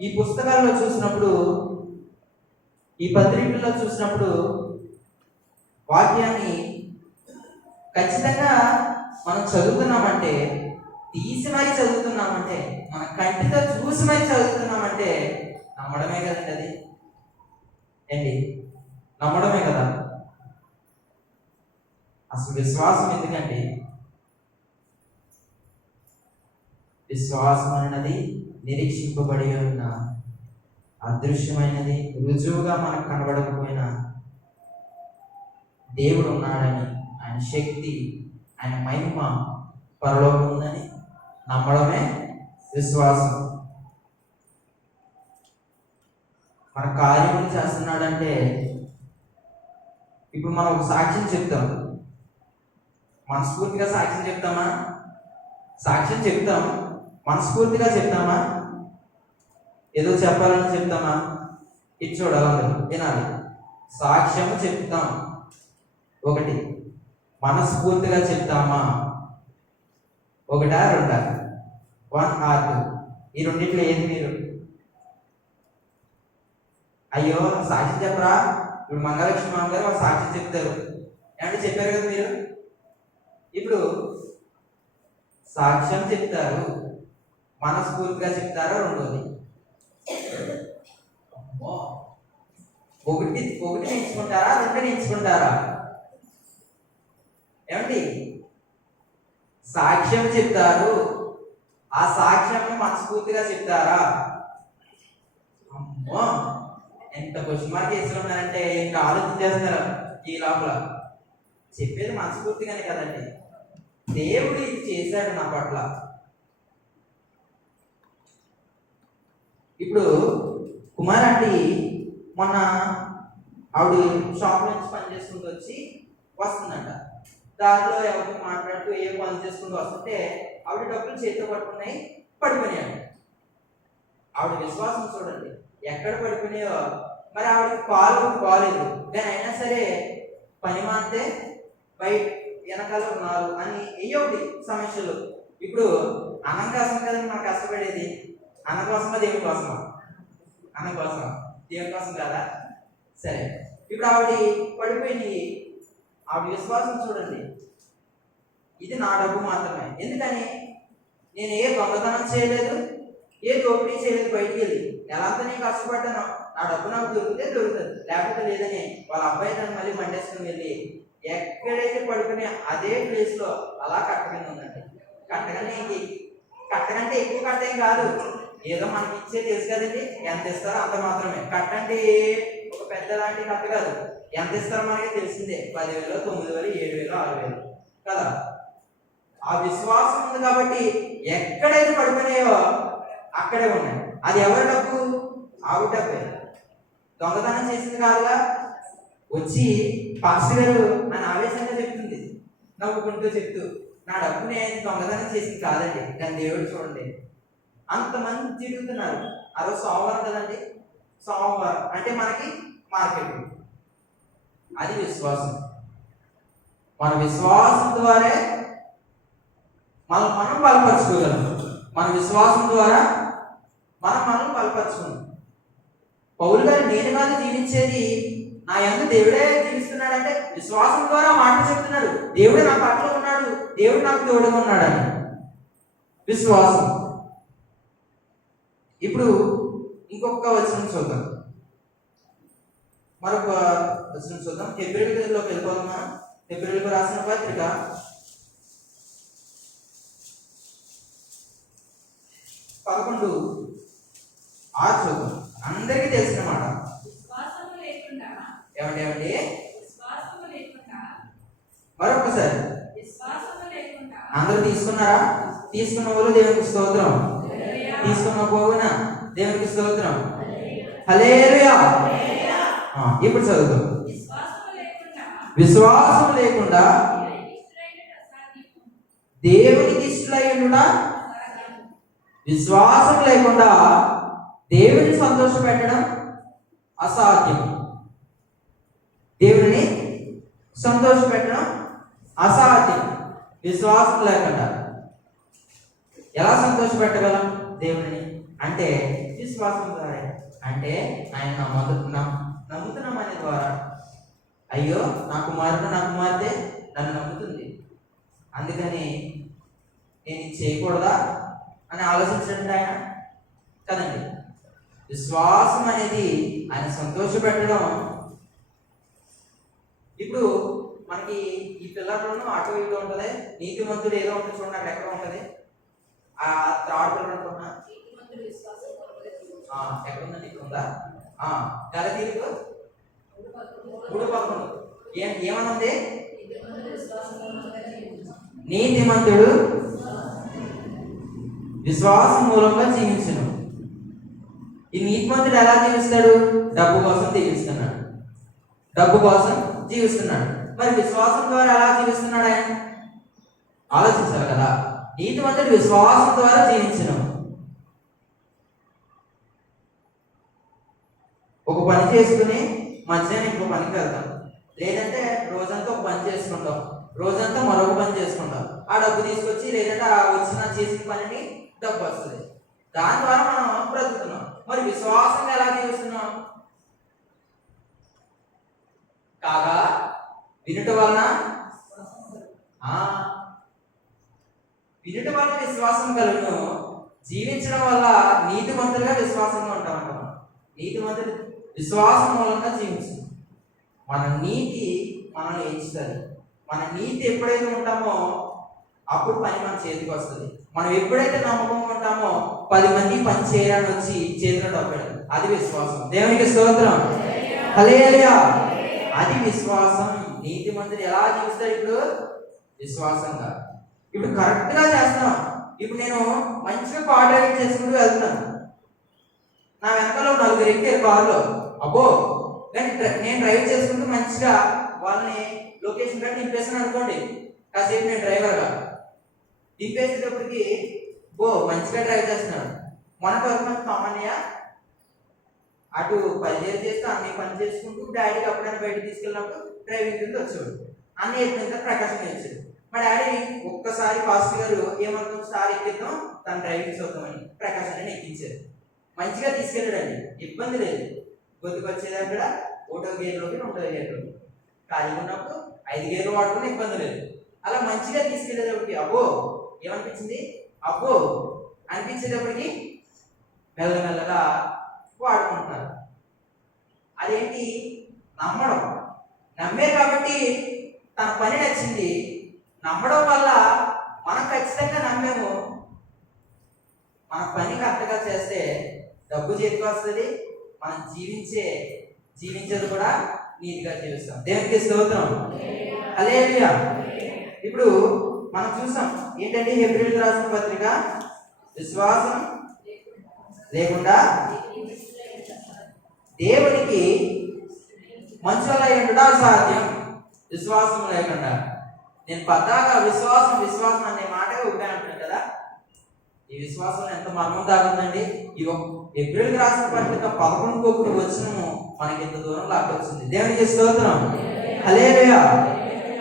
ఈ పుస్తకాల్లో చూసినప్పుడు, ఈ పత్రికల్లో చూసినప్పుడు వాక్యాన్ని ఖచ్చితంగా మనం చదువుతున్నామంటే, తీసి మరీ చదువుతున్నామంటే, మన కంటితో చూసి మరీ చదువుతున్నామంటే నమ్మడమే కదండి. అది ఏంటి? నమ్మడమే కదా. అసలు విశ్వాసం ఎందుకండి? విశ్వాసం అన్నది నిరీక్షింపబడి ఉన్న అదృశ్యమైనది, రుజువుగా మనకు కనబడకపోయినా దేవుడు ఉన్నాడని, ఆయన శక్తి, ఆయన మహిమ పరలోకం ఉందని నమ్మడమే విశ్వాసం. మన కార్యములు చేస్తున్నాడంటే, ఇప్పుడు మనం ఒక సాక్ష్యం చెప్తాం, మనస్ఫూర్తిగా సాక్ష్యం చెప్తామా? సాక్ష్యం చెప్తాం, మనస్ఫూర్తిగా చెప్తామా? ఏదో చెప్పాలని చెప్తామా? ఇది చూడాలి, వినాలి. సాక్ష్యము చెప్తాం, ఒకటి. మనస్ఫూర్తిగా చెప్తామా? ఒకటా రెండా? 1 or 2? ఈ రెండిట్లో ఏది మీరు? అయ్యో సాక్ష్యం చెప్పరా? ఇప్పుడు మంగళలక్ష్మి మామ గారు వాళ్ళు సాక్ష్యం చెప్తారు అంటే చెప్పారు కదా మీరు. ఇప్పుడు సాక్ష్యం చెప్తారు, మనస్ఫూర్తిగా చెప్తారా? రెండోది ఒకటి ఎంచుకుంటారా? రెండు ఎంచుకుంటారా? ఏమండి? సాక్ష్యం చెప్తారు, ఆ సాక్ష్యం మనస్ఫూర్తిగా చెప్తారా? అమ్మో, ఎంత క్వశ్చన్ మార్క్ వేస్తున్నారంటే ఇంకా ఆలోచన చేస్తున్నారు ఈ లోపల. చెప్పేది మనస్ఫూర్తిగానే కదండి. దేవుడు ఇది చేశాడు నా పట్ల. ఇప్పుడు కుమారండి మొన్న ఆవిడ షాప్ నుంచి పని చేసుకుంటూ వచ్చి వస్తుందంట. దారిలో ఎవరితో మాట్లాడుతూ ఏ పని చేసుకుంటూ వస్తుంటే ఆవిడ డబ్బులు చేతితో పట్టుకున్నాయి, పడిపోయాడు. ఆవిడ విశ్వాసం చూడండి, ఎక్కడ పడిపోయినాయో. మరి ఆవిడకి కాలేదు, కానీ అయినా సరే పని మాంతే బయట వెనకాల ఉన్నారు అని ఏయోటి సమస్యలు. ఇప్పుడు అన్నం కోసం కదండి మనం కష్టపడేది. అన్నం కోసమా దేవుని కోసమా? అన్నం కోసం, దేవుని కోసం కదా. సరే, ఇప్పుడు ఆవిడ పడిపోయింది. ఆవిడ విశ్వాసం చూడండి, ఇది నా డబ్బు మాత్రమే. ఎందుకని? నేను ఏ దొంగతనం చేయలేదు, ఏ దోపిడీ చేయలేదు. బయటికి వెళ్ళి నెలంతా నేను కష్టపడ్డాను, నా డబ్బు నాకు దొరికితే దొరుకుతుంది, లేకపోతే లేదని వాళ్ళ అబ్బాయి నన్ను మళ్ళీ మండేసుకుని వెళ్ళి ఎక్కడైతే పడుకునే అదే ప్లేస్ లో అలా కట్టకుండా ఉందండి. కట్టకంటే ఎక్కువ కట్టేం కాదు, ఏదో మనకి ఇచ్చే తెలుసు కదండి, ఎంత ఇస్తారో అంత మాత్రమే. కట్టంటే ఒక పెద్ద లాంటి కట్ట కాదు, ఎంత ఇస్తారో మనకి తెలిసిందే. 10,000, 9,000, 7,000, 6,000 కదా. ఆ విశ్వాసం ఉంది కాబట్టి ఎక్కడైతే పడిపోయినాయో అక్కడే ఉన్నాయి. అది ఎవరి డబ్బు? ఆవిడ డబ్బే. దొంగతనం చేసింది కాదుగా. వచ్చి పాస్టర్ గారు నన్ను ఆవేశంగా చెప్తుంది, నవ్వుకుంటూ చెప్తూ, నా డబ్బు నేను దొంగతనం చేసింది కాదండి, కానీ దేవుడు చూడండి అంతమంది తిరుగుతున్నారు. ఆ రోజు సోమవారం కదండి, సోమవారం అంటే మనకి మార్కెట్. అది విశ్వాసం. మన విశ్వాసం ద్వారా మనం బలపరచుకోగలం. మన విశ్వాసం ద్వారా మనం బలపరచుకున్నాం. పౌలు గారు నేను కాదు జీవించేది, నా యందు దేవుడే జీవిస్తున్నాడంటే విశ్వాసం ద్వారా మాట చెప్తున్నాడు. దేవుడే నా పట్ల ఉన్నాడు, దేవుడు నాకు తోడుగా ఉన్నాడని విశ్వాసం. ఇప్పుడు ఇంకొక వచనం చూద్దాం, మరొక వచనం చూద్దాం. హెబ్రీయులకు వెళ్ళిపోదామా? హెబ్రీయులకు రాసిన పత్రిక 11:6 చూద్దాం. అందరికీ తెలిసిన మాట. ఏమండి మరొకసారి అందరూ తీసుకున్నారా? తీసుకున్న వాళ్ళు దేవునికి స్తోత్రం, తీసుకున్న పోవున దేవునికి స్తోత్రం. హల్లెలూయా. ఇప్పుడు చదువుతాం. విశ్వాసం లేకుండా దేవునికి ఇష్టలైనడా, విశ్వాసం లేకుండా దేవుని సంతోష పెట్టడం అసాధ్యం. దేవుని సంతోష పెట్టడం అసాధ్యం. విశ్వాసం లేకుండా ఎలా సంతోష పెట్టగలం దేవుని అంటే విశ్వాసం ద్వారా. అంటే ఆయన నమ్ముతున్నాం అనే ద్వారా. అయ్యో నా కుమారుడు నా కుమార్తె నన్ను నమ్ముతుంది, అందుకని నేను ఇది చేయకూడదా అని ఆలోచించండి ఆయన కదండి. విశ్వాసం అనేది ఆయన సంతోష పెట్టడం. ఇప్పుడు మనకి ఈ పిల్లర్లోనూ అటు ఇటు ఉంటుంది. నీతిమంతుడు ఏదో ఉంటుంది చూడండి, అక్కడ ఎక్కడ ఉంటుంది ఆ థర్డ్ పిల్లర్ అనుకున్నా, ఎక్కడ ఉందండి? ఇక్కడ ఉందా? గలతీయులకు 3:11 ఏమనుంది? నీతిమంతుడు విశ్వాసం మూలంగా జీవించును. ఈ నీతిమంతుడు ఎలా జీవిస్తాడు? డబ్బు కోసం జీవిస్తున్నాడు, డబ్బు కోసం జీవిస్తున్నాడు. మరి విశ్వాసం ద్వారా ఎలా జీవిస్తున్నాడు ఆయన? ఆలోచించాలి కదా. నీతిమంతుడు విశ్వాసం ద్వారా జీవించను. ఒక పని చేసుకుని మధ్యాహ్నం ఇంకో పనికి వెళ్తాం, లేదంటే రోజంతా ఒక పని చేసుకుంటాం, రోజంతా మరొక పని చేసుకుంటాం. ఆ డబ్బు తీసుకొచ్చి లేదంటే ఆ వచ్చిన చేసిన పనిని డబ్బు వస్తుంది, దాని ద్వారా మనం బ్రతుకుతున్నాం. మరి విశ్వాసంగా ఎలా జీవిస్తున్నాం? కాగా వినుట వలన విశ్వాసం కలుగును, జీవించడం వల్ల నీతిమంతులుగా విశ్వాసంగా ఉంటామంట. నీతిమంతుడు విశ్వాసం మూలంగా జీవించు. మన నీతి మనల్ని ఎంచుతుంది. మన నీతి ఎప్పుడైతే ఉంటామో అప్పుడు పని మన చేతికి వస్తుంది. మనం ఎప్పుడైతే నమ్మకంగా ఉంటామో 10 మంది పని చేయాలని వచ్చి చేతిలో డబ్బు, అది విశ్వాసం. దేవునికి స్తోత్రం. హల్లెలూయా. అది విశ్వాసం. నీతిమంతుడు ఎలా జీవిస్తాడు? ఇప్పుడు విశ్వాసంగా. ఇప్పుడు కరెక్ట్ గా చేస్తున్నాం. ఇప్పుడు నేను మంచిగా కార్ డ్రైవింగ్ చేసుకుంటూ వెళ్తున్నాను, నా వెనకాల 4 ఎక్కారు కారులో. అబ్బో నేను డ్రైవ్ చేసుకుంటూ మంచిగా వాళ్ళని లొకేషన్ పెట్టి దింపేసాను అనుకోండి. కాసేపు నేను డ్రైవర్గా దింపేసేటప్పటికి మంచిగా డ్రైవ్ చేస్తున్నాడు. మనకు వరకు సామాన్య అటు పనిచేసి చేస్తూ అన్ని పని చేసుకుంటూ డాడీకి అప్పుడైనా బయటకు తీసుకెళ్ళినప్పుడు డ్రైవింగ్ కింద వచ్చాడు. అన్ని అయిపోయిన ప్రకాశం ఇచ్చాడు. మా డాడీ ఒక్కసారి ఫాస్ట్ గారు ఏమనుకుంటు సార్ ఎక్కిద్దాం తన డ్రైవింగ్ చూద్దామని ప్రకాశాన్ని ఎక్కించారు. మంచిగా తీసుకెళ్ళాడండి, ఇబ్బంది లేదు. కొద్దిగా వచ్చేదక్కడ 1వ గేర్లోకి 2వ గేర్లోకి ఖాళీగా ఉన్నప్పుడు 5 గేర్లు వాడుకుని ఇబ్బంది లేదు. అలా మంచిగా తీసుకెళ్ళేటప్పటికి అబ్బో ఏమనిపించింది? అబ్బో అనిపించేటప్పటికి మెల్లమెల్లగా వాడుకుంటున్నారు. అదేంటి? నమ్మడం. నమ్మే కాబట్టి తన పని నచ్చింది. నమ్మడం వల్ల మనం ఖచ్చితంగా నమ్మేము. మన పని కరెక్ట్గా చేస్తే డబ్బు చేతికి వస్తుంది. మనం జీవించేది కూడా నీతిగా జీవిస్తాం. దేవునికి స్తోత్రం. హల్లెలూయా. ఇప్పుడు మనం చూసాం ఏంటంటే హెబ్రీయులకు రాసిన పత్రిక, విశ్వాసం లేకుండా దేవునికి మనుషుల ఉండడం అసాధ్యం. విశ్వాసం లేకుండా. నేను పద్దాగా విశ్వాసం విశ్వాసం అనే మాట ఒకటే అంటున్నాను కదా. ఈ విశ్వాసంలో ఎంత మర్మం దాగుందండి. ఈ ఏప్రిల్కి రాసిన పత్రిక 11 వచనము మనకి ఇంత దూరం లాక్కొచ్చింది. దేవునికి స్తోత్రం, హల్లెలూయా.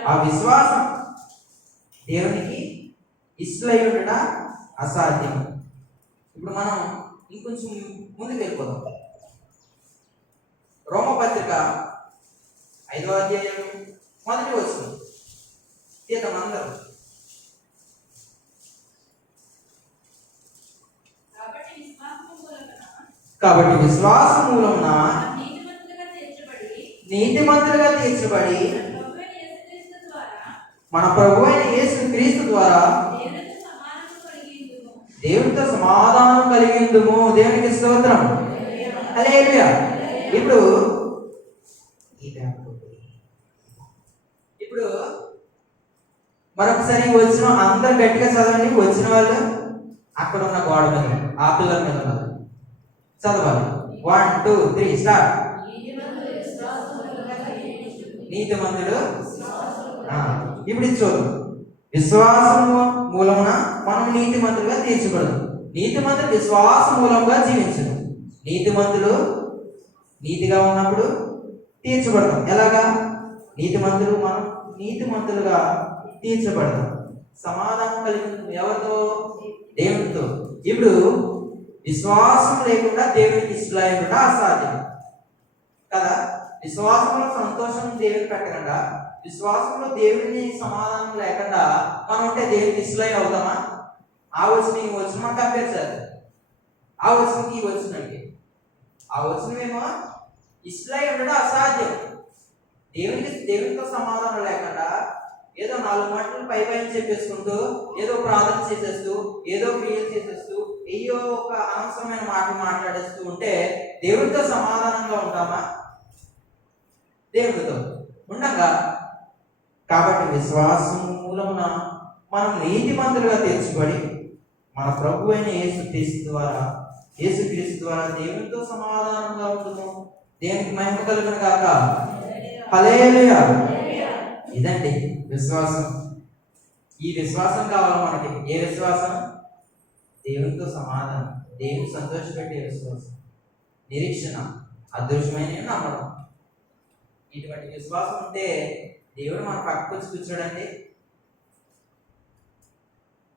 ఆ విశ్వాసం దేవునికి ఇష్టమై ఉండట అసాధ్యం. ఇప్పుడు మనం ఇంకొంచెం ముందుకు వెళ్ళిపోదాం. రోమపత్రిక 5వ అధ్యాయం 1వ వచనం తీద్దాం అందరం. కాబట్టి విశ్వాసం మూలమున నీతిమంతులుగా తీర్చబడి మన ప్రభువైన యేసు క్రీస్తు ద్వారా దేవునితో సమాధానం కలిగి ఉందుము. దేవునికి స్తోత్రం, హల్లెలూయా. ఇప్పుడు మరొకసారి వచ్చిన అందరు గట్టిగా చదవండి. వచ్చిన వాళ్ళు అక్కడ ఉన్న గోడ మీద, ఆ పిల్లల మీద ఉన్నారు, చదవాలి. 1 2 3 స్టార్ట్. నీతిమంతుడు. ఇప్పుడు ఇది చూడు. విశ్వాసము మూలమున మనం నీతిమంతులుగా తీర్చబడదు. నీతిమంతులు విశ్వాస మూలంగా జీవించదు. నీతిమంతులు నీతిగా ఉన్నప్పుడు తీర్చబడతాం. ఎలాగా? నీతిమంతులు మనం నీతిమంతులుగా తీర్చబడతాం. సమాధానం కలిగి ఎవరితో? దేవునితో. ఇప్పుడు విశ్వాసం లేకుండా దేవునికి ఇష్టమై కూడా అసాధ్యం కదా. విశ్వాసంలో సంతోషం దేవుని పెట్టకుండా, విశ్వాసంలో దేవుని సమాధానం లేకుండా మనం ఉంటే దేవునికి ఇష్టమై అవుతామా? ఆ వచ్చిన ఈ వచ్చిన మనం కంపేర్ చేద్దాం. ఆ వచ్చినకి ఈ వచ్చినకి, ఆ వచ్చినమేమో ఇష్టమై ఉండడం అసాధ్యం. దేవునితో సమాధానం లేకుండా ఏదో 4 మాటలు పై చెప్పేసుకుంటూ, ఏదో ప్రార్థన చేసేస్తూ, ఏదో క్రియలు చేసేస్తూ, ఏయో ఒక అనవసరమైన మాటలు మాట్లాడేస్తూ ఉంటే దేవుడితో సమాధానంగా ఉంటామా? దేవుడితో ఉండగా. కాబట్టి విశ్వాసం మూలమున మనం నీతిమంతులుగా తీర్చబడి మన ప్రభు అయిన యేసుక్రీస్తు ద్వారా దేవునితో సమాధానంగా ఉంటుము. దేవునికి మహిమ కలుగును గాక, హల్లెలూయా. ఇదండి విశ్వాసం. ఈ విశ్వాసం కావాలి మనకి. ఏ విశ్వాసం? దేవునితో సమాధానం, దేవుని సంతోషపెట్టే విశ్వాసం, నిరీక్షణ, అదృశ్యమైన నమ్మడం. ఇటువంటి విశ్వాసం ఉంటే దేవుడు మన పక్కకు వచ్చి కూర్చోడండి.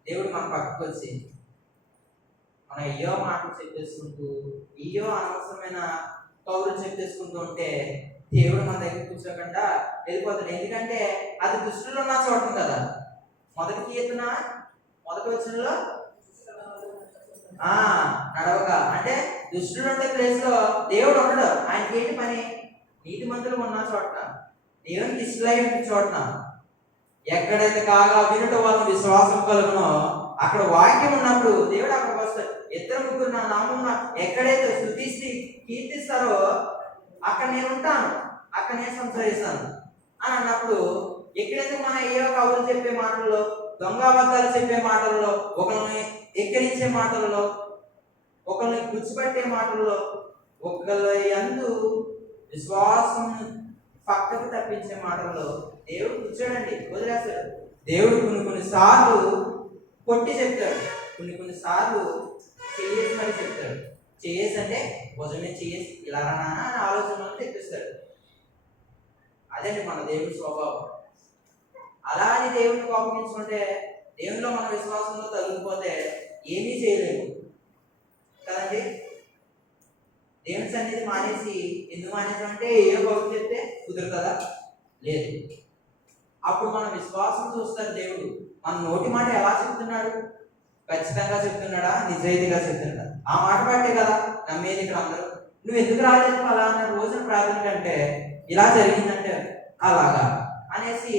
దేవుడు మన పక్కకు వచ్చి మనం అయ్యో మాటలు చెప్పేసుకుంటూ, అయ్యో అనవసరమైన కౌరులు చెప్పేసుకుంటూ ఉంటే దేవుడు మన దగ్గర కూర్చోకుండా వెళ్ళిపోతాడు. ఎందుకంటే అది దుష్టులు ఉన్న చోట కదా. మొదటి కీర్తన 1వ వచనంలో నడవగా అంటే దుష్టులు ఉండే ప్లేస్ లో దేవుడు ఉండడు. ఆయనకి ఏంటి పని? నీతిమంతులు ఉన్న చోట, దేవునికి ఇష్టమైన చోట, ఎక్కడైతే కాగా వినుట వల్ల విశ్వాసం కలుగునో అక్కడ వాక్యం ఉన్నప్పుడు దేవుడు అక్కడికి వస్తాడు. 2 3 నా నామమున ఎక్కడైతే స్తుతిస్తే కీర్తిస్తారో అక్కడ నేను ఉంటాను, అక్కడ నేను సంచరిస్తాను అని అన్నప్పుడు, ఎక్కడైతే మన ఏవో కవులు చెప్పే మాటల్లో, దొంగ అబద్ధాలు చెప్పే మాటల్లో, ఒకరిని ఎక్కిరించే మాటల్లో, ఒకరిని గుచ్చిపట్టే మాటల్లో, ఒకళ్ళ యందు విశ్వాసం పక్కకు తప్పించే మాటల్లో దేవుడు కూర్చోడండి, వదిలేస్తాడు. దేవుడు కొన్ని సార్లు కొట్టి చెప్తాడు, కొన్ని సార్లు చేసి మరి చెప్తాడు. చేసి అంటే భుజమే చేసి ఇలా రానా అని ఆలోచనలు తెప్పిస్తాడు. అదండి మన దేవుడి స్వభావం. అలా అని దేవుడిని కోపగించుకుంటే, దేవునిలో మన విశ్వాసంలో తగ్గిపోతే ఏమీ చేయలేము కదండి. దేవుని సన్నిధి మానేసి ఎందుకు మానేసామంటే ఏ బాబు చెప్తే కుదురుతుందా? లేదు. అప్పుడు మన విశ్వాసం చూస్తారు దేవుడు. మన నోటి మాట ఎలా చెప్తున్నాడు? ఖచ్చితంగా చెప్తున్నాడా? నిజాయితీగా చెప్తున్నాడా? ఆ మాట బట్టే కదా నమ్మేది ఇక్కడ అందరూ. నువ్వు ఎందుకు రాలేదు ఫలానా రోజున ప్రార్థన కంటే ఇలా జరిగిందంటే అలాగా అనేసి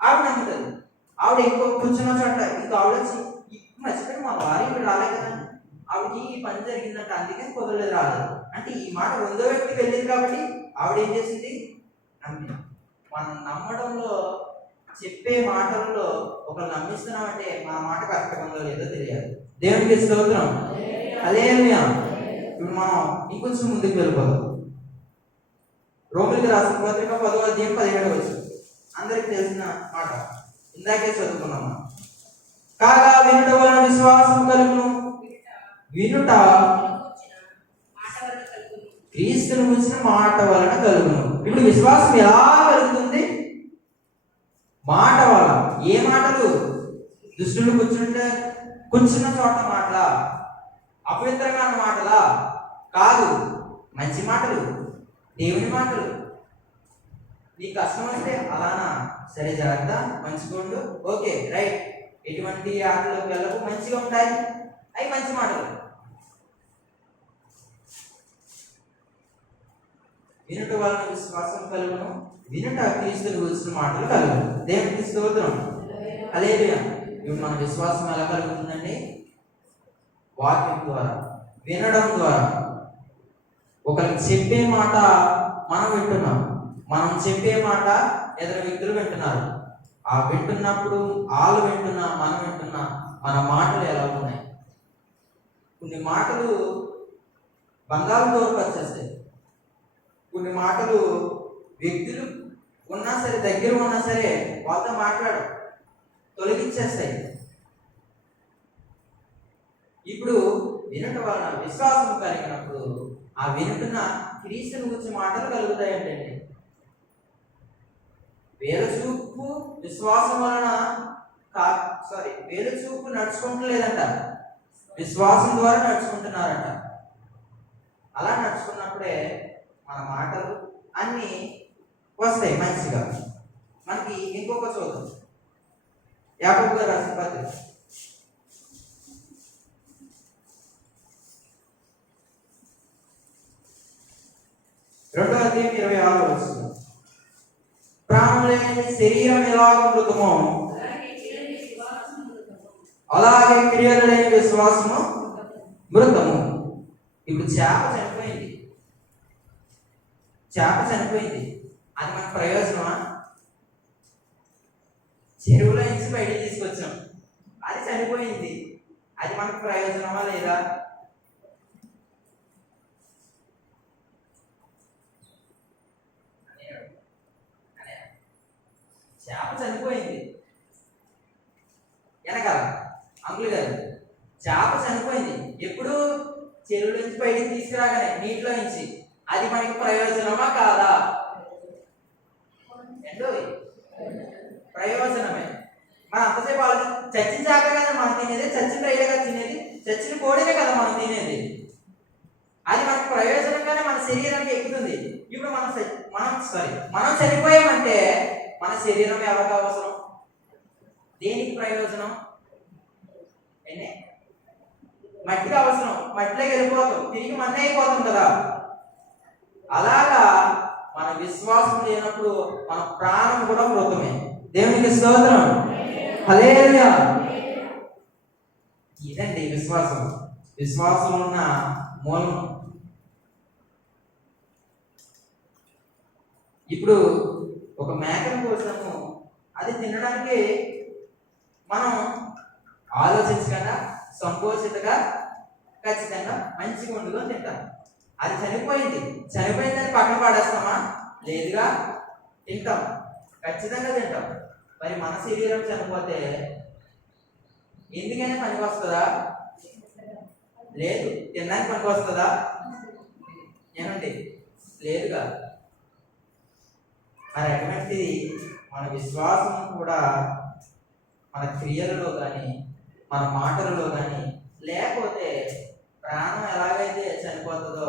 ఆవిడ నమ్ముతుంది. ఆవిడ ఇంకో కూర్చున్న చోట ఇంకో ఆవిడ వచ్చి మర్చిపోయి మా వారి ఇక్కడ రాలేదు కదా, ఆవిడకి ఈ పని జరిగిందంటే అందుకని కుదరలేదు రాలేదు అంటే ఈ మాట 2వ వ్యక్తికి వెళ్ళింది కాబట్టి ఆవిడ ఏం చేసింది? నమ్మింది. మనం నమ్మడంలో, చెప్పే మాటల్లో ఒకరు నమ్మిస్తున్నామంటే మన మాట కరెక్ట్గా ఉందో లేదో తెలియాలి. దేవునికి స్తోత్రం, హల్లెలూయా. ఇప్పుడు మనం ఇంకొంచెం ముందుకు వెళ్ళిపోదాం. రోమిలికి రాసిన పత్రిక 10వ అధ్యాయం 17వ వచనం. అందరికి తెలిసిన మాట, ఇందాకే చదువుకున్నాము. కాగా వినుట వలన విశ్వాసం కలుగును, వినుట క్రీస్తును గురించిన మాట వలన కలుగును. ఇప్పుడు విశ్వాసం ఎలా కలుగుతుంది? మాట వల్ల. ఏ మాటలు? దుష్టులు కూర్చున్న చోట మాటలా? అపవిత్రంగా అన్న మాటలా? కాదు, మంచి మాటలు, దేవుని మాటలు. నీ కష్టం వస్తే అలానా, సరే జాగ్రత్త, మంచిగా ఉండు, ఓకే రైట్, ఎటువంటి ఆటలకు వెళ్ళకు, మంచిగా ఉంటాయి, అవి మంచి మాటలు. వినుట వలన విశ్వాసం కలుగును, వినుట క్రీస్తుని గురించిన మాటలు కలుగును. దేవునికి స్తోత్రం. హల్లెలూయా. ఇప్పుడు మన విశ్వాసం ఎలా కలుగుతుందండి? వాక్యం ద్వారా, వినడం ద్వారా. ఒకరికి చెప్పే మాట మనం వింటున్నాం, మనం చెప్పే మాట ఇతర వ్యక్తులు వింటున్నారు. ఆ వింటున్నప్పుడు వాళ్ళు వింటున్నా, మనం వింటున్నా, మన మాటలు ఎలా ఉన్నాయి? కొన్ని మాటలు బంగారం దూరకు వచ్చేస్తాయి, కొన్ని మాటలు వ్యక్తులు ఉన్నా సరే, దగ్గర ఉన్నా సరే వాళ్ళతో మాట్లాడు తొలగించేస్తాయి. ఇప్పుడు వినట వలన విశ్వాసం కలిగినప్పుడు ఆ వినుటున్న క్రీస్తుని గురించి మాటలు కలుగుతాయంటే, వేల చూపు విశ్వాసం వలన వేల చూపు నడుచుకుంటలేదంట, విశ్వాసం ద్వారా నడుచుకుంటున్నారంట. అలా నడుచుకున్నప్పుడే మన మాటలు అన్నీ వస్తాయి మంచిగా. మనకి ఇంకొక చూద్దాం, యాకోబు గారు రాసిన పత్రిక 2:26 ప్రాణం లేని శరీరం ఎలాగ మృతమో అలాగే క్రియలు లేని విశ్వాసము మృతము. ఇప్పుడు చేప చనిపోయింది, అది మనకు ప్రయోజనమా? చెరువులో నుంచి బయటికి తీసుకొచ్చాం, అది చనిపోయింది, అది మనకు ప్రయోజనమా లేదా? చేప చనిపోయింది, వెనకాల అంకుల్ గారు, చేప చనిపోయింది. ఎప్పుడు? చెరువులో నుంచి బయటికి తీసుకురాగానే, నీటిలో నుంచి. అది మనకి ప్రయోజనమా కాదా? ఏంటో ప్రయోజనమే. మనం అంతసేపు చచ్చిన చేప కదా మనం తినేది, చచ్చిన రైలే కదా తినేది, చచ్చిన కోడినే కదా మనం తినేది. అది మనకు ప్రయోజనంగానే మన శరీరానికి ఎక్కుతుంది. ఇప్పుడు మనం చనిపోయామంటే మన శరీరం ఎవరికి అవసరం? దేనికి ప్రయోజనం? మట్టికి అవసరం, మట్టిలోకి వెళ్ళిపోతాం, తిరిగి మన్నే అయిపోతాం కదా. అలాగా మన విశ్వాసం లేనప్పుడు మన ప్రాణం కూడా మృతమే. దేవునికి స్తోత్రం. హల్లెలూయా. ఇదండి విశ్వాసం, విశ్వాసం ఉన్న మూలం. ఇప్పుడు ఒక మేకను కోసము అది తినడానికి మనం ఆలోచించకుండా సంకోచితగా ఖచ్చితంగా మంచిగా వండుకొని తింటాం. అది చనిపోయిందని పక్కన పడేస్తామా? లేదుగా, తింటాం, ఖచ్చితంగా తింటాం. మరి మన శరీరం చనిపోతే ఎందుకైనా పనికి వస్తుందా? లేదు. తినడానికి పనికి వస్తుందా? ఏమండి? లేదుగా. మరి అటువంటిది మన విశ్వాసం కూడా మన క్రియలలో కానీ మన మాటలలో కానీ లేకపోతే ప్రాణం ఎలాగైతే చనిపోతుందో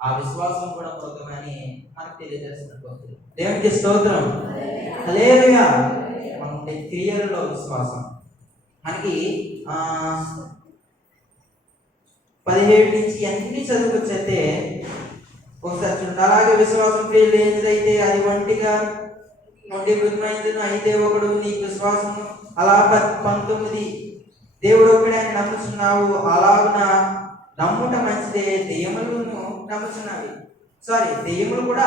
ఆ విశ్వాసం కూడా మృతమని మనకు తెలియజేస్తున్నట్టు. దేవునికి స్తోత్రం. హల్లెలూయా. మన ఉండే క్రియలలో విశ్వాసం మనకి 17 నుంచి అన్ని చదువుకొచ్చైతే ఒకసారి చూడండి. అలాగే విశ్వాసం క్రియలు లేనిదైతే అది ఒంటిగా నుండి మృతమైనది అయితే ఒకడు నీకు విశ్వాసము అలా 19 దేవుడు ఒక్కడే అని నమ్ముచున్నావు, అలాగున నమ్ముట మంచిదే. దెయ్యములు కూడా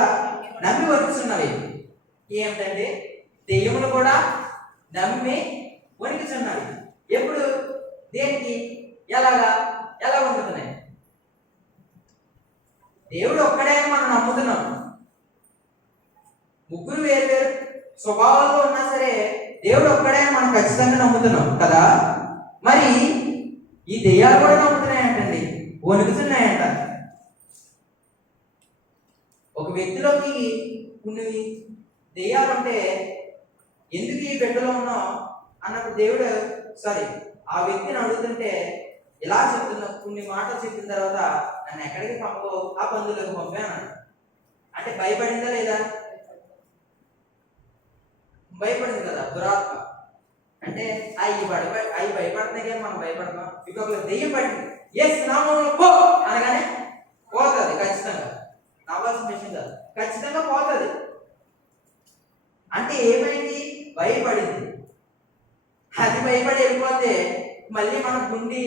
నమ్మి వణుకుచున్నవి. ఏమిటంటే దెయ్యములు కూడా నమ్మి వణుకుచున్నవి. ఎప్పుడు? దేనికి? ఎలా ఉంటున్నాయి? దేవుడు ఒక్కడే మనం నమ్ముతున్నాం. ముగ్గురు వేరు స్వభావంలో ఉన్నా సరే దేవుడు ఒక్కడే అని మనం ఖచ్చితంగా నమ్ముతున్నాం కదా. మరి ఈ దెయ్యాలు కూడా నమ్ముతున్నాయంటండి, వణుకుతున్నాయంట. ఒక వ్యక్తిలోకి కొన్ని దెయ్యాలుంటే ఎందుకు ఈ బిడ్డలో ఉన్నావు అన్నప్పుడు దేవుడు ఆ వ్యక్తిని అడుగుతుంటే ఇలా చెప్తున్నా, కొన్ని మాటలు చెప్పిన తర్వాత నన్ను ఎక్కడికి పంపవు, ఆ పందులకు పంపే అన్నాడు. అంటే భయపడిందా లేదా? భయపడింది కదా దురాత్మ. అంటే అవి భయపడుతున్నాయి కానీ మనం భయపడతాం. ఇంకొక దెయ్యం పట్టింది, ఎస్ నామంలో పో అనగానే పోతుంది ఖచ్చితంగా. నవ్వాల్సిన విషయం కాదు, ఖచ్చితంగా పోతుంది. అంటే ఏమైంది? భయపడింది. అది భయపడి వెళ్ళిపోతే మళ్ళీ మన గుండి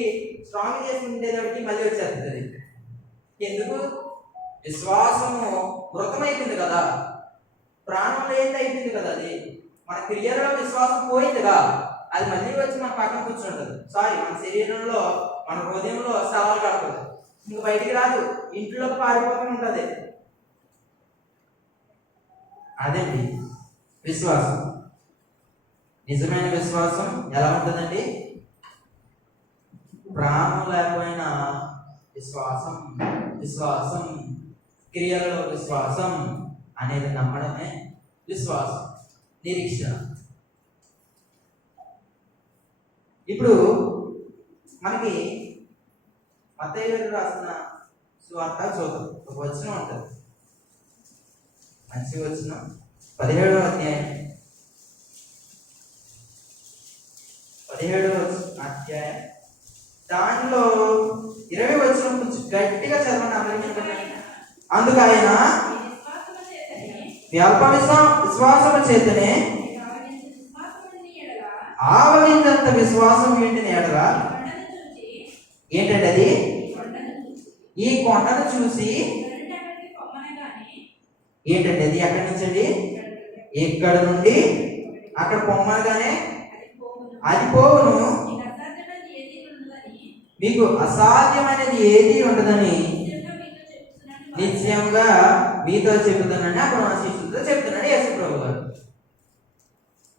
స్ట్రాంగ్ చేసి ఉండేదానికి మళ్ళీ వచ్చేస్తుంది. ఎందుకు? విశ్వాసము మృతమైపోయింది కదా, ప్రాణంలో ఏంటి అయిపోయింది కదా. అది మన క్రియలో విశ్వాసం పోయిందిగా, అది మళ్ళీ వచ్చి మన పక్కన కూర్చుంటుంది. మన శరీరంలో మన హృదయంలో సవాలు కడుతుంది. ఇంక బయటికి రాదు, ఇంట్లోకి పారిపోతూ ఉంటుంది. అదండి విశ్వాసం. నిజమైన విశ్వాసం ఎలా ఉంటుందండి? ప్రాణం లేకపోయినా విశ్వాసం క్రియలలో విశ్వాసం అనేది నమ్మడమే విశ్వాసం, నిరీక్షణ. ఇప్పుడు మనకి మత్తయి గారు రాసిన సువార్త చూద్దాం. ఒక వచనం ఉంటుంది, మంచి వచనం, 17వ అధ్యాయం 17వ అధ్యాయం దానిలో 20 వచనం కొంచెం గట్టిగా చదవండి. అందుకు ఆయన స్వల్ప విశ్వాసము చేతనే ఆవగించంత విశ్వాసం ఏంటిని ఎడల ఏంటంటే అది ఈ కొండను చూసి ఏంటంటే అది ఎక్కడి నుంచి అండి? ఇక్కడ నుండి అక్కడ పొమ్మనగానే అది పోవును, మీకు అసాధ్యమైనది ఏది ఉండదని నిశ్చయంగా మీతో చెబుతున్నానని అప్పుడు మన శిష్యులతో చెప్తున్నాడు యేసు ప్రభు గారు.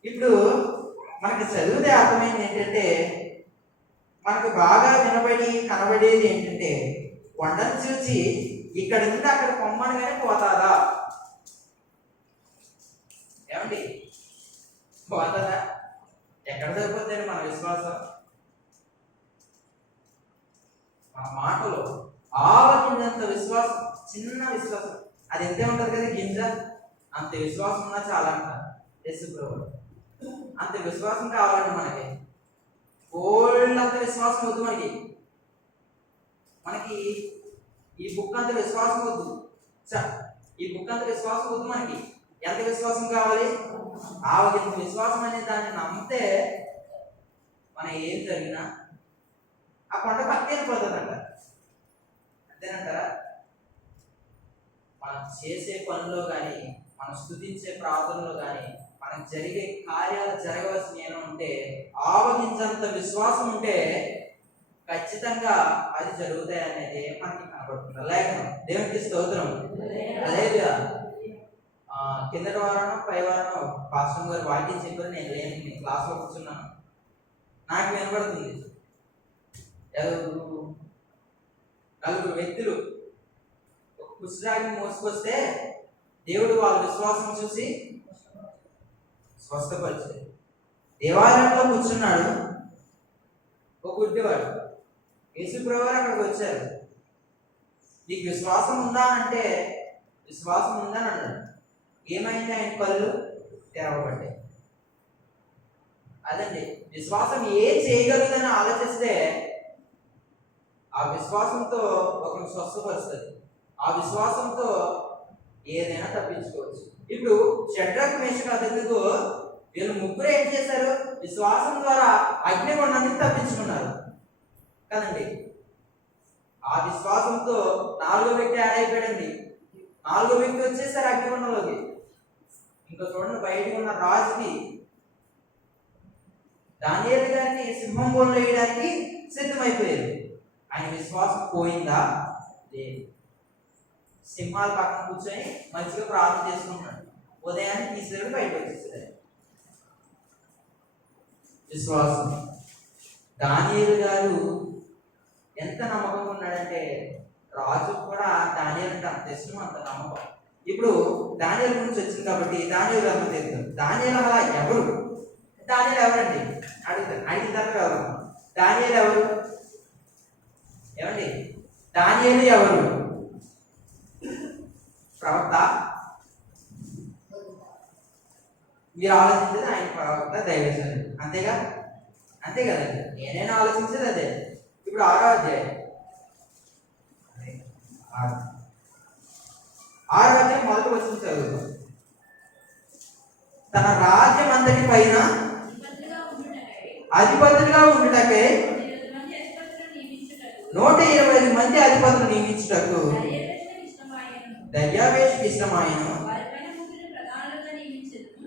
ఇప్పుడు మనకి చదివితే అర్థమైంది ఏంటంటే, మనకు బాగా వినబడి కనబడేది ఏంటంటే, కొండను చూసి ఇక్కడ నుండి అక్కడ పొమ్మనగానే పోతాదా? ఏమండి పోతాదా? ఎక్కడ సరిపోతుంది మన విశ్వాసం? మన మాటలో ఆవగింజంత విశ్వాసం, చిన్న విశ్వాసం, అది ఎంతే ఉంటుంది కదా గింజ, అంత విశ్వాసం ఉన్నా చాలా అంటారు యేసు ప్రభువు. అంత విశ్వాసం కావాలండి మనకి. అంత విశ్వాసం వద్దు మనకి ఈ బుక్ అంత విశ్వాసం వద్దు. ఈ బుక్ అంత విశ్వాసం వద్దు మనకి. ఎంత విశ్వాసం కావాలి? ఆవగింత విశ్వాసం అనే దాన్ని నమ్మితే మనం ఏం జరిగినా ఆ కొండ పక్కకి వెళ్ళిపోతుందంట. అంతేనంటారా? మనం చేసే పనుల్లో కానీ, మనం స్తుతించే ప్రార్థనలో కానీ, మనకు జరిగే కార్యాలు జరగవలసిన ఏమో ఉంటే ఆవగించంత విశ్వాసం ఉంటే ఖచ్చితంగా అది జరుగుతాయి అనేది మనకి కనబడుతుంది. లేఖనం. దేవునికి స్తోత్రం. హల్లెలూయా. కిందటి వారం పై వారం పాస్టర్ గారు వాక్యం చెప్పారు, నేను లేని క్లాస్లో కూర్చున్నాను. నాకు వినబడుతుంది, నలుగురు వ్యక్తులు ఒక కుష్ఠరాగిని మోసుకొస్తే దేవుడు వాళ్ళ విశ్వాసం చూసి స్వస్థపరిచాడు. దేవాలయంలో కూర్చున్నాడు ఒక గుడ్డివాడు. యేసు ప్రభువు అక్కడికి వచ్చారు. నీకు విశ్వాసం ఉందా అంటే విశ్వాసం ఉందని అన్నాడు. ఏమైంది? ఆయన కళ్ళు తెరవబడ్డాయి. అదండి విశ్వాసం ఏం చేయగలుగుతుందని ఆలోచిస్తే ఆ విశ్వాసంతో ఒకరిని స్వస్థపరుస్తుంది. ఆ విశ్వాసంతో ఏదైనా తప్పించుకోవచ్చు. ఇప్పుడు షడ్రక్ మేషక్ అబేద్నెగో వీళ్ళు ముగ్గురు ఏం చేశారు? విశ్వాసం ద్వారా అగ్నిగుండాన్ని తప్పించుకున్నారు కదండి. ఆ విశ్వాసంతో 4వ వ్యక్తి యాడ్ అయిపోయాడండి. 4వ వ్యక్తి వచ్చేసారు అగ్నిగుండంలోకి. ఇంకా చూడండి, బయటకు ఉన్న రాజుకి దానియేలు గారిని సింహం బోన్లో వేయడానికి సిద్ధమైపోయారు. ఆయన విశ్వాసం పోయిందా? లేదు. సింహాల పక్కన కూర్చొని మంచిగా ప్రార్థన చేసుకుంటున్నాడు. ఉదయాన్నే తీసేవాడు, బయటకు వచ్చేసాడు. విశ్వాసం. దానియేలు గారు ఎంత నమ్మకంగా ఉన్నాడంటే రాజు కూడా దానియేలు అంటే అంత ఇష్టం, అంత నమ్మకం. ఇప్పుడు దానియేలు గురించి వచ్చింది కాబట్టి దానియేలు గ్రంథం తెలుసు. దానియేలు అలా ఎవరు? దానియేలు ఎవరండి అడుగుతారు. అడిగిన తర్వాత ఎవరు? దానియేలు ఎవరు? ఏమండి దానియేలు ఎవరు? ప్రవక్త? మీరు ఆలోచించేది ఆయన ప్రవక్త, దైవజనుడు, అంతేగా? అంతే కదండి. నేనైనా ఆలోచించేది అదే. ఇప్పుడు 6వ అధ్యాయం, 6వ అధ్యాయం మొదటి వచనం చదువుతాం. తన రాజ్యం అంతటి పైన అధిపతులుగా ఉండుటకే 120 మంది అధిపతులు నియమించుటకు దర్యావేషుకు ఇష్టమాయెను.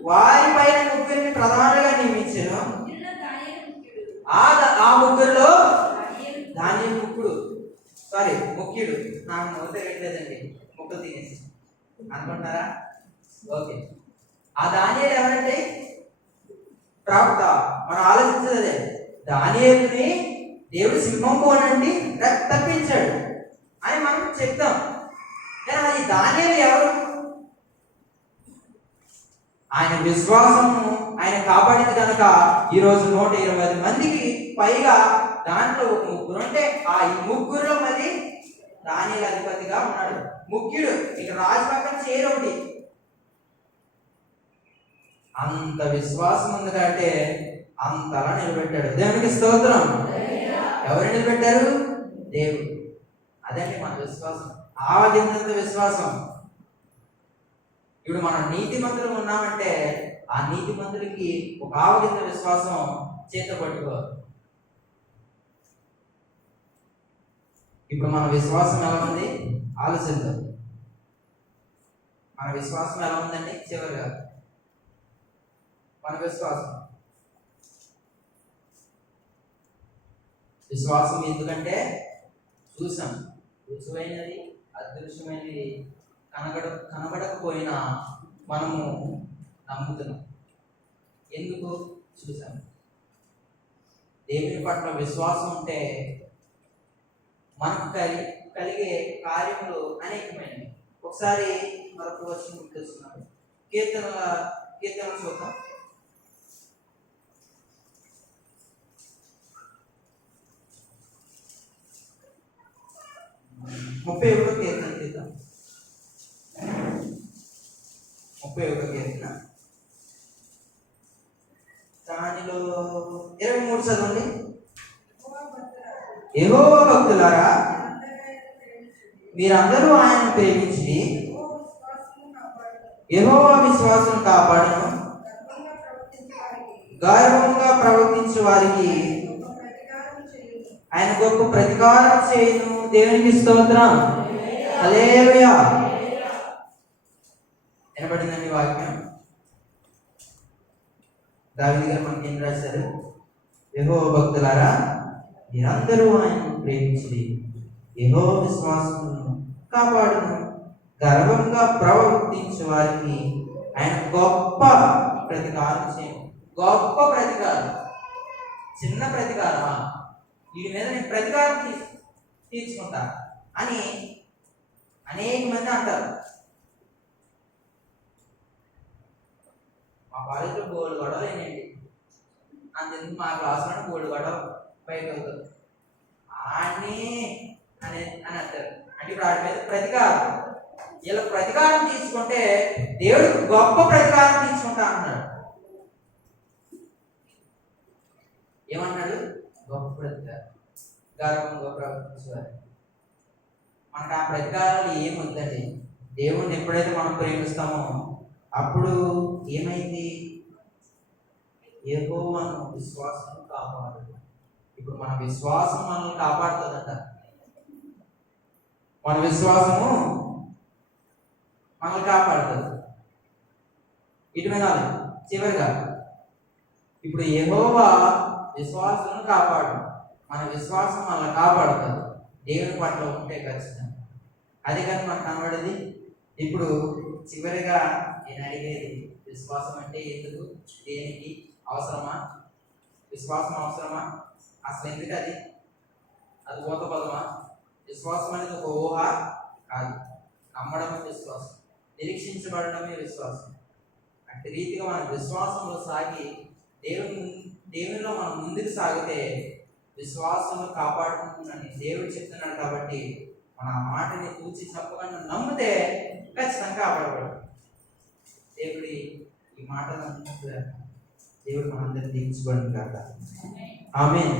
వారి పైన ముగ్గురిని ప్రధానులుగా నియమించెను. ఆ ముగ్గురులో దానియేలు ముఖ్యుడు. నాకు నవ్వు తిరగట్లేదండి, ముక్కలు తినేసి అనుకుంటారా? ఓకే. ఆ దానియేలు ఎవరంటే ప్రవక్త. మనం ఆలోచించేది అదే. దానియేలుని దేవుడు సింహం పోనండి తప్పించాడు అని మనం చెప్తాం. కానీ అది దానియేలు ఎవరు? ఆయన విశ్వాసము ఆయన కాపాడింది కనుక ఈరోజు 120 మందికి పైగా దాంట్లో ఒక ముగ్గురు అంటే ఆ ఈ ముగ్గురులో మరి దానియేలు అధిపతిగా ఉన్నాడు. ముఖ్యుడు. ఇక రాజు పక్కన చేరొకటి. అంత విశ్వాసం ఉంది కాబట్టి అంతలా నిలబెట్టాడు. దేవునికి స్తోత్రం. ఎవరు నిలబెట్టారు? దేవుడు. అదండి మన విశ్వాసం, ఆవగింజంత విశ్వాసం. ఇప్పుడు మనం నీతిమంతులు ఉన్నామంటే ఆ నీతిమంతులకి ఒక ఆవగింజ విశ్వాసం చేత పట్టుకో. ఇప్పుడు మన విశ్వాసం ఎలా ఉంది ఆలోచిద్దాం. మన విశ్వాసం ఎలా ఉందండి? చివరిగా మన విశ్వాసం ఎందుకంటే చూసాం, రుజువైనది, అదృశ్యమైనది కనబడకపోయినా మనము నమ్ముతున్నాం. ఎందుకు? చూసాం. దేవుని పట్ల విశ్వాసం ఉంటే మనకు కలిగే కార్యములు అనేకమైనవి. ఒకసారి మరొక వచనం గుర్తొస్తున్నాడు. కీర్తన చూద్దాం. 31వ కీర్తన తీద్దాం. 31వ కీర్తన దానిలో 23 చదవండి. యెహోవా భక్తులారా మీరందరూ ఆయన ప్రేమించి యెహోవా విశ్వాసం కాపాడును. గర్వంగా ప్రవర్తించే వారికి ఆయన గొప్ప ప్రతికారం చేయును. దేవునికి స్తోత్రం. హల్లెలూయా. వినబడిందండి వాక్యం? దావీదు గారు మనకి ఏం రాశారు? యెహోవా భక్తులారా మీరందరూ ఆయనను ప్రేమించి యెహోవా విశ్వాసమును కాపాడును. గర్వంగా ప్రవర్తించే వారికి ఆయన గొప్ప ప్రతికారం చేయను. గొప్ప ప్రతికారం. చిన్న ప్రతికారమా? వీడి మీద నేను ప్రతికారం తీర్చుకుంటా అని అనేక మంది అంటారు. మా కాలేజీలో గోల్డ్ గొడవలు ఏంటండి, అంతెందుకు మా క్లాస్లో గోల్డ్ గొడవలు బయట అవుతారు అని అంటారు. అంటే ఇప్పుడు వాడి మీద ప్రతికారం. ఇలా ప్రతికారం తీసుకుంటే దేవుడు గొప్ప ప్రతికారం తీసుకుంటా అన్నాడు. ఏమన్నాడు? గొప్ప ప్రతికారం. గర్వంగా ప్రవర్తించేవారు. మనకు ఆ ప్రతికారాలు ఏమొద్దండి. దేవుణ్ణి ఎప్పుడైతే మనం ప్రేమిస్తామో అప్పుడు ఏమైంది? యెహోవాను విశ్వాసం కాపాడు. ఇప్పుడు మన విశ్వాసం మనల్ని కాపాడుతుందంట. మన విశ్వాసము మనల్ని కాపాడుతుంది. ఇటు వినాలి. చివరిగా ఇప్పుడు యెహోవా విశ్వాసాలను కాపాడు. మన విశ్వాసం మనల్ని కాపాడుతుంది దేవుని పట్ల ఉంటే ఖచ్చితంగా. అది కానీ మనకు కనబడేది. ఇప్పుడు చివరిగా నేను అడిగేది విశ్వాసం అంటే ఎందుకు, దేనికి, అవసరమా? విశ్వాసం అవసరమా? అసలు ఎందుకు అది ఊత పదమా? విశ్వాసం అనేది ఒక ఊహ కాదు, నమ్మడమే విశ్వాసం, నిరీక్షించబడడమే విశ్వాసం. అట్టి రీతిగా మన విశ్వాసంలో సాగి దేవునిలో మనం ముందుకు సాగితే విశ్వాసంలో కాపాడుకుంటున్నాను దేవుడు చెప్తున్నాడు కాబట్టి మన మాటని తూచి చెప్పకుండా నమ్మితే ఖచ్చితంగా కాపాడబడు. దేవుడి ఈ మాటలను దేవుడు మనందరినీ దీవించబడును కాక. ఆమేన్.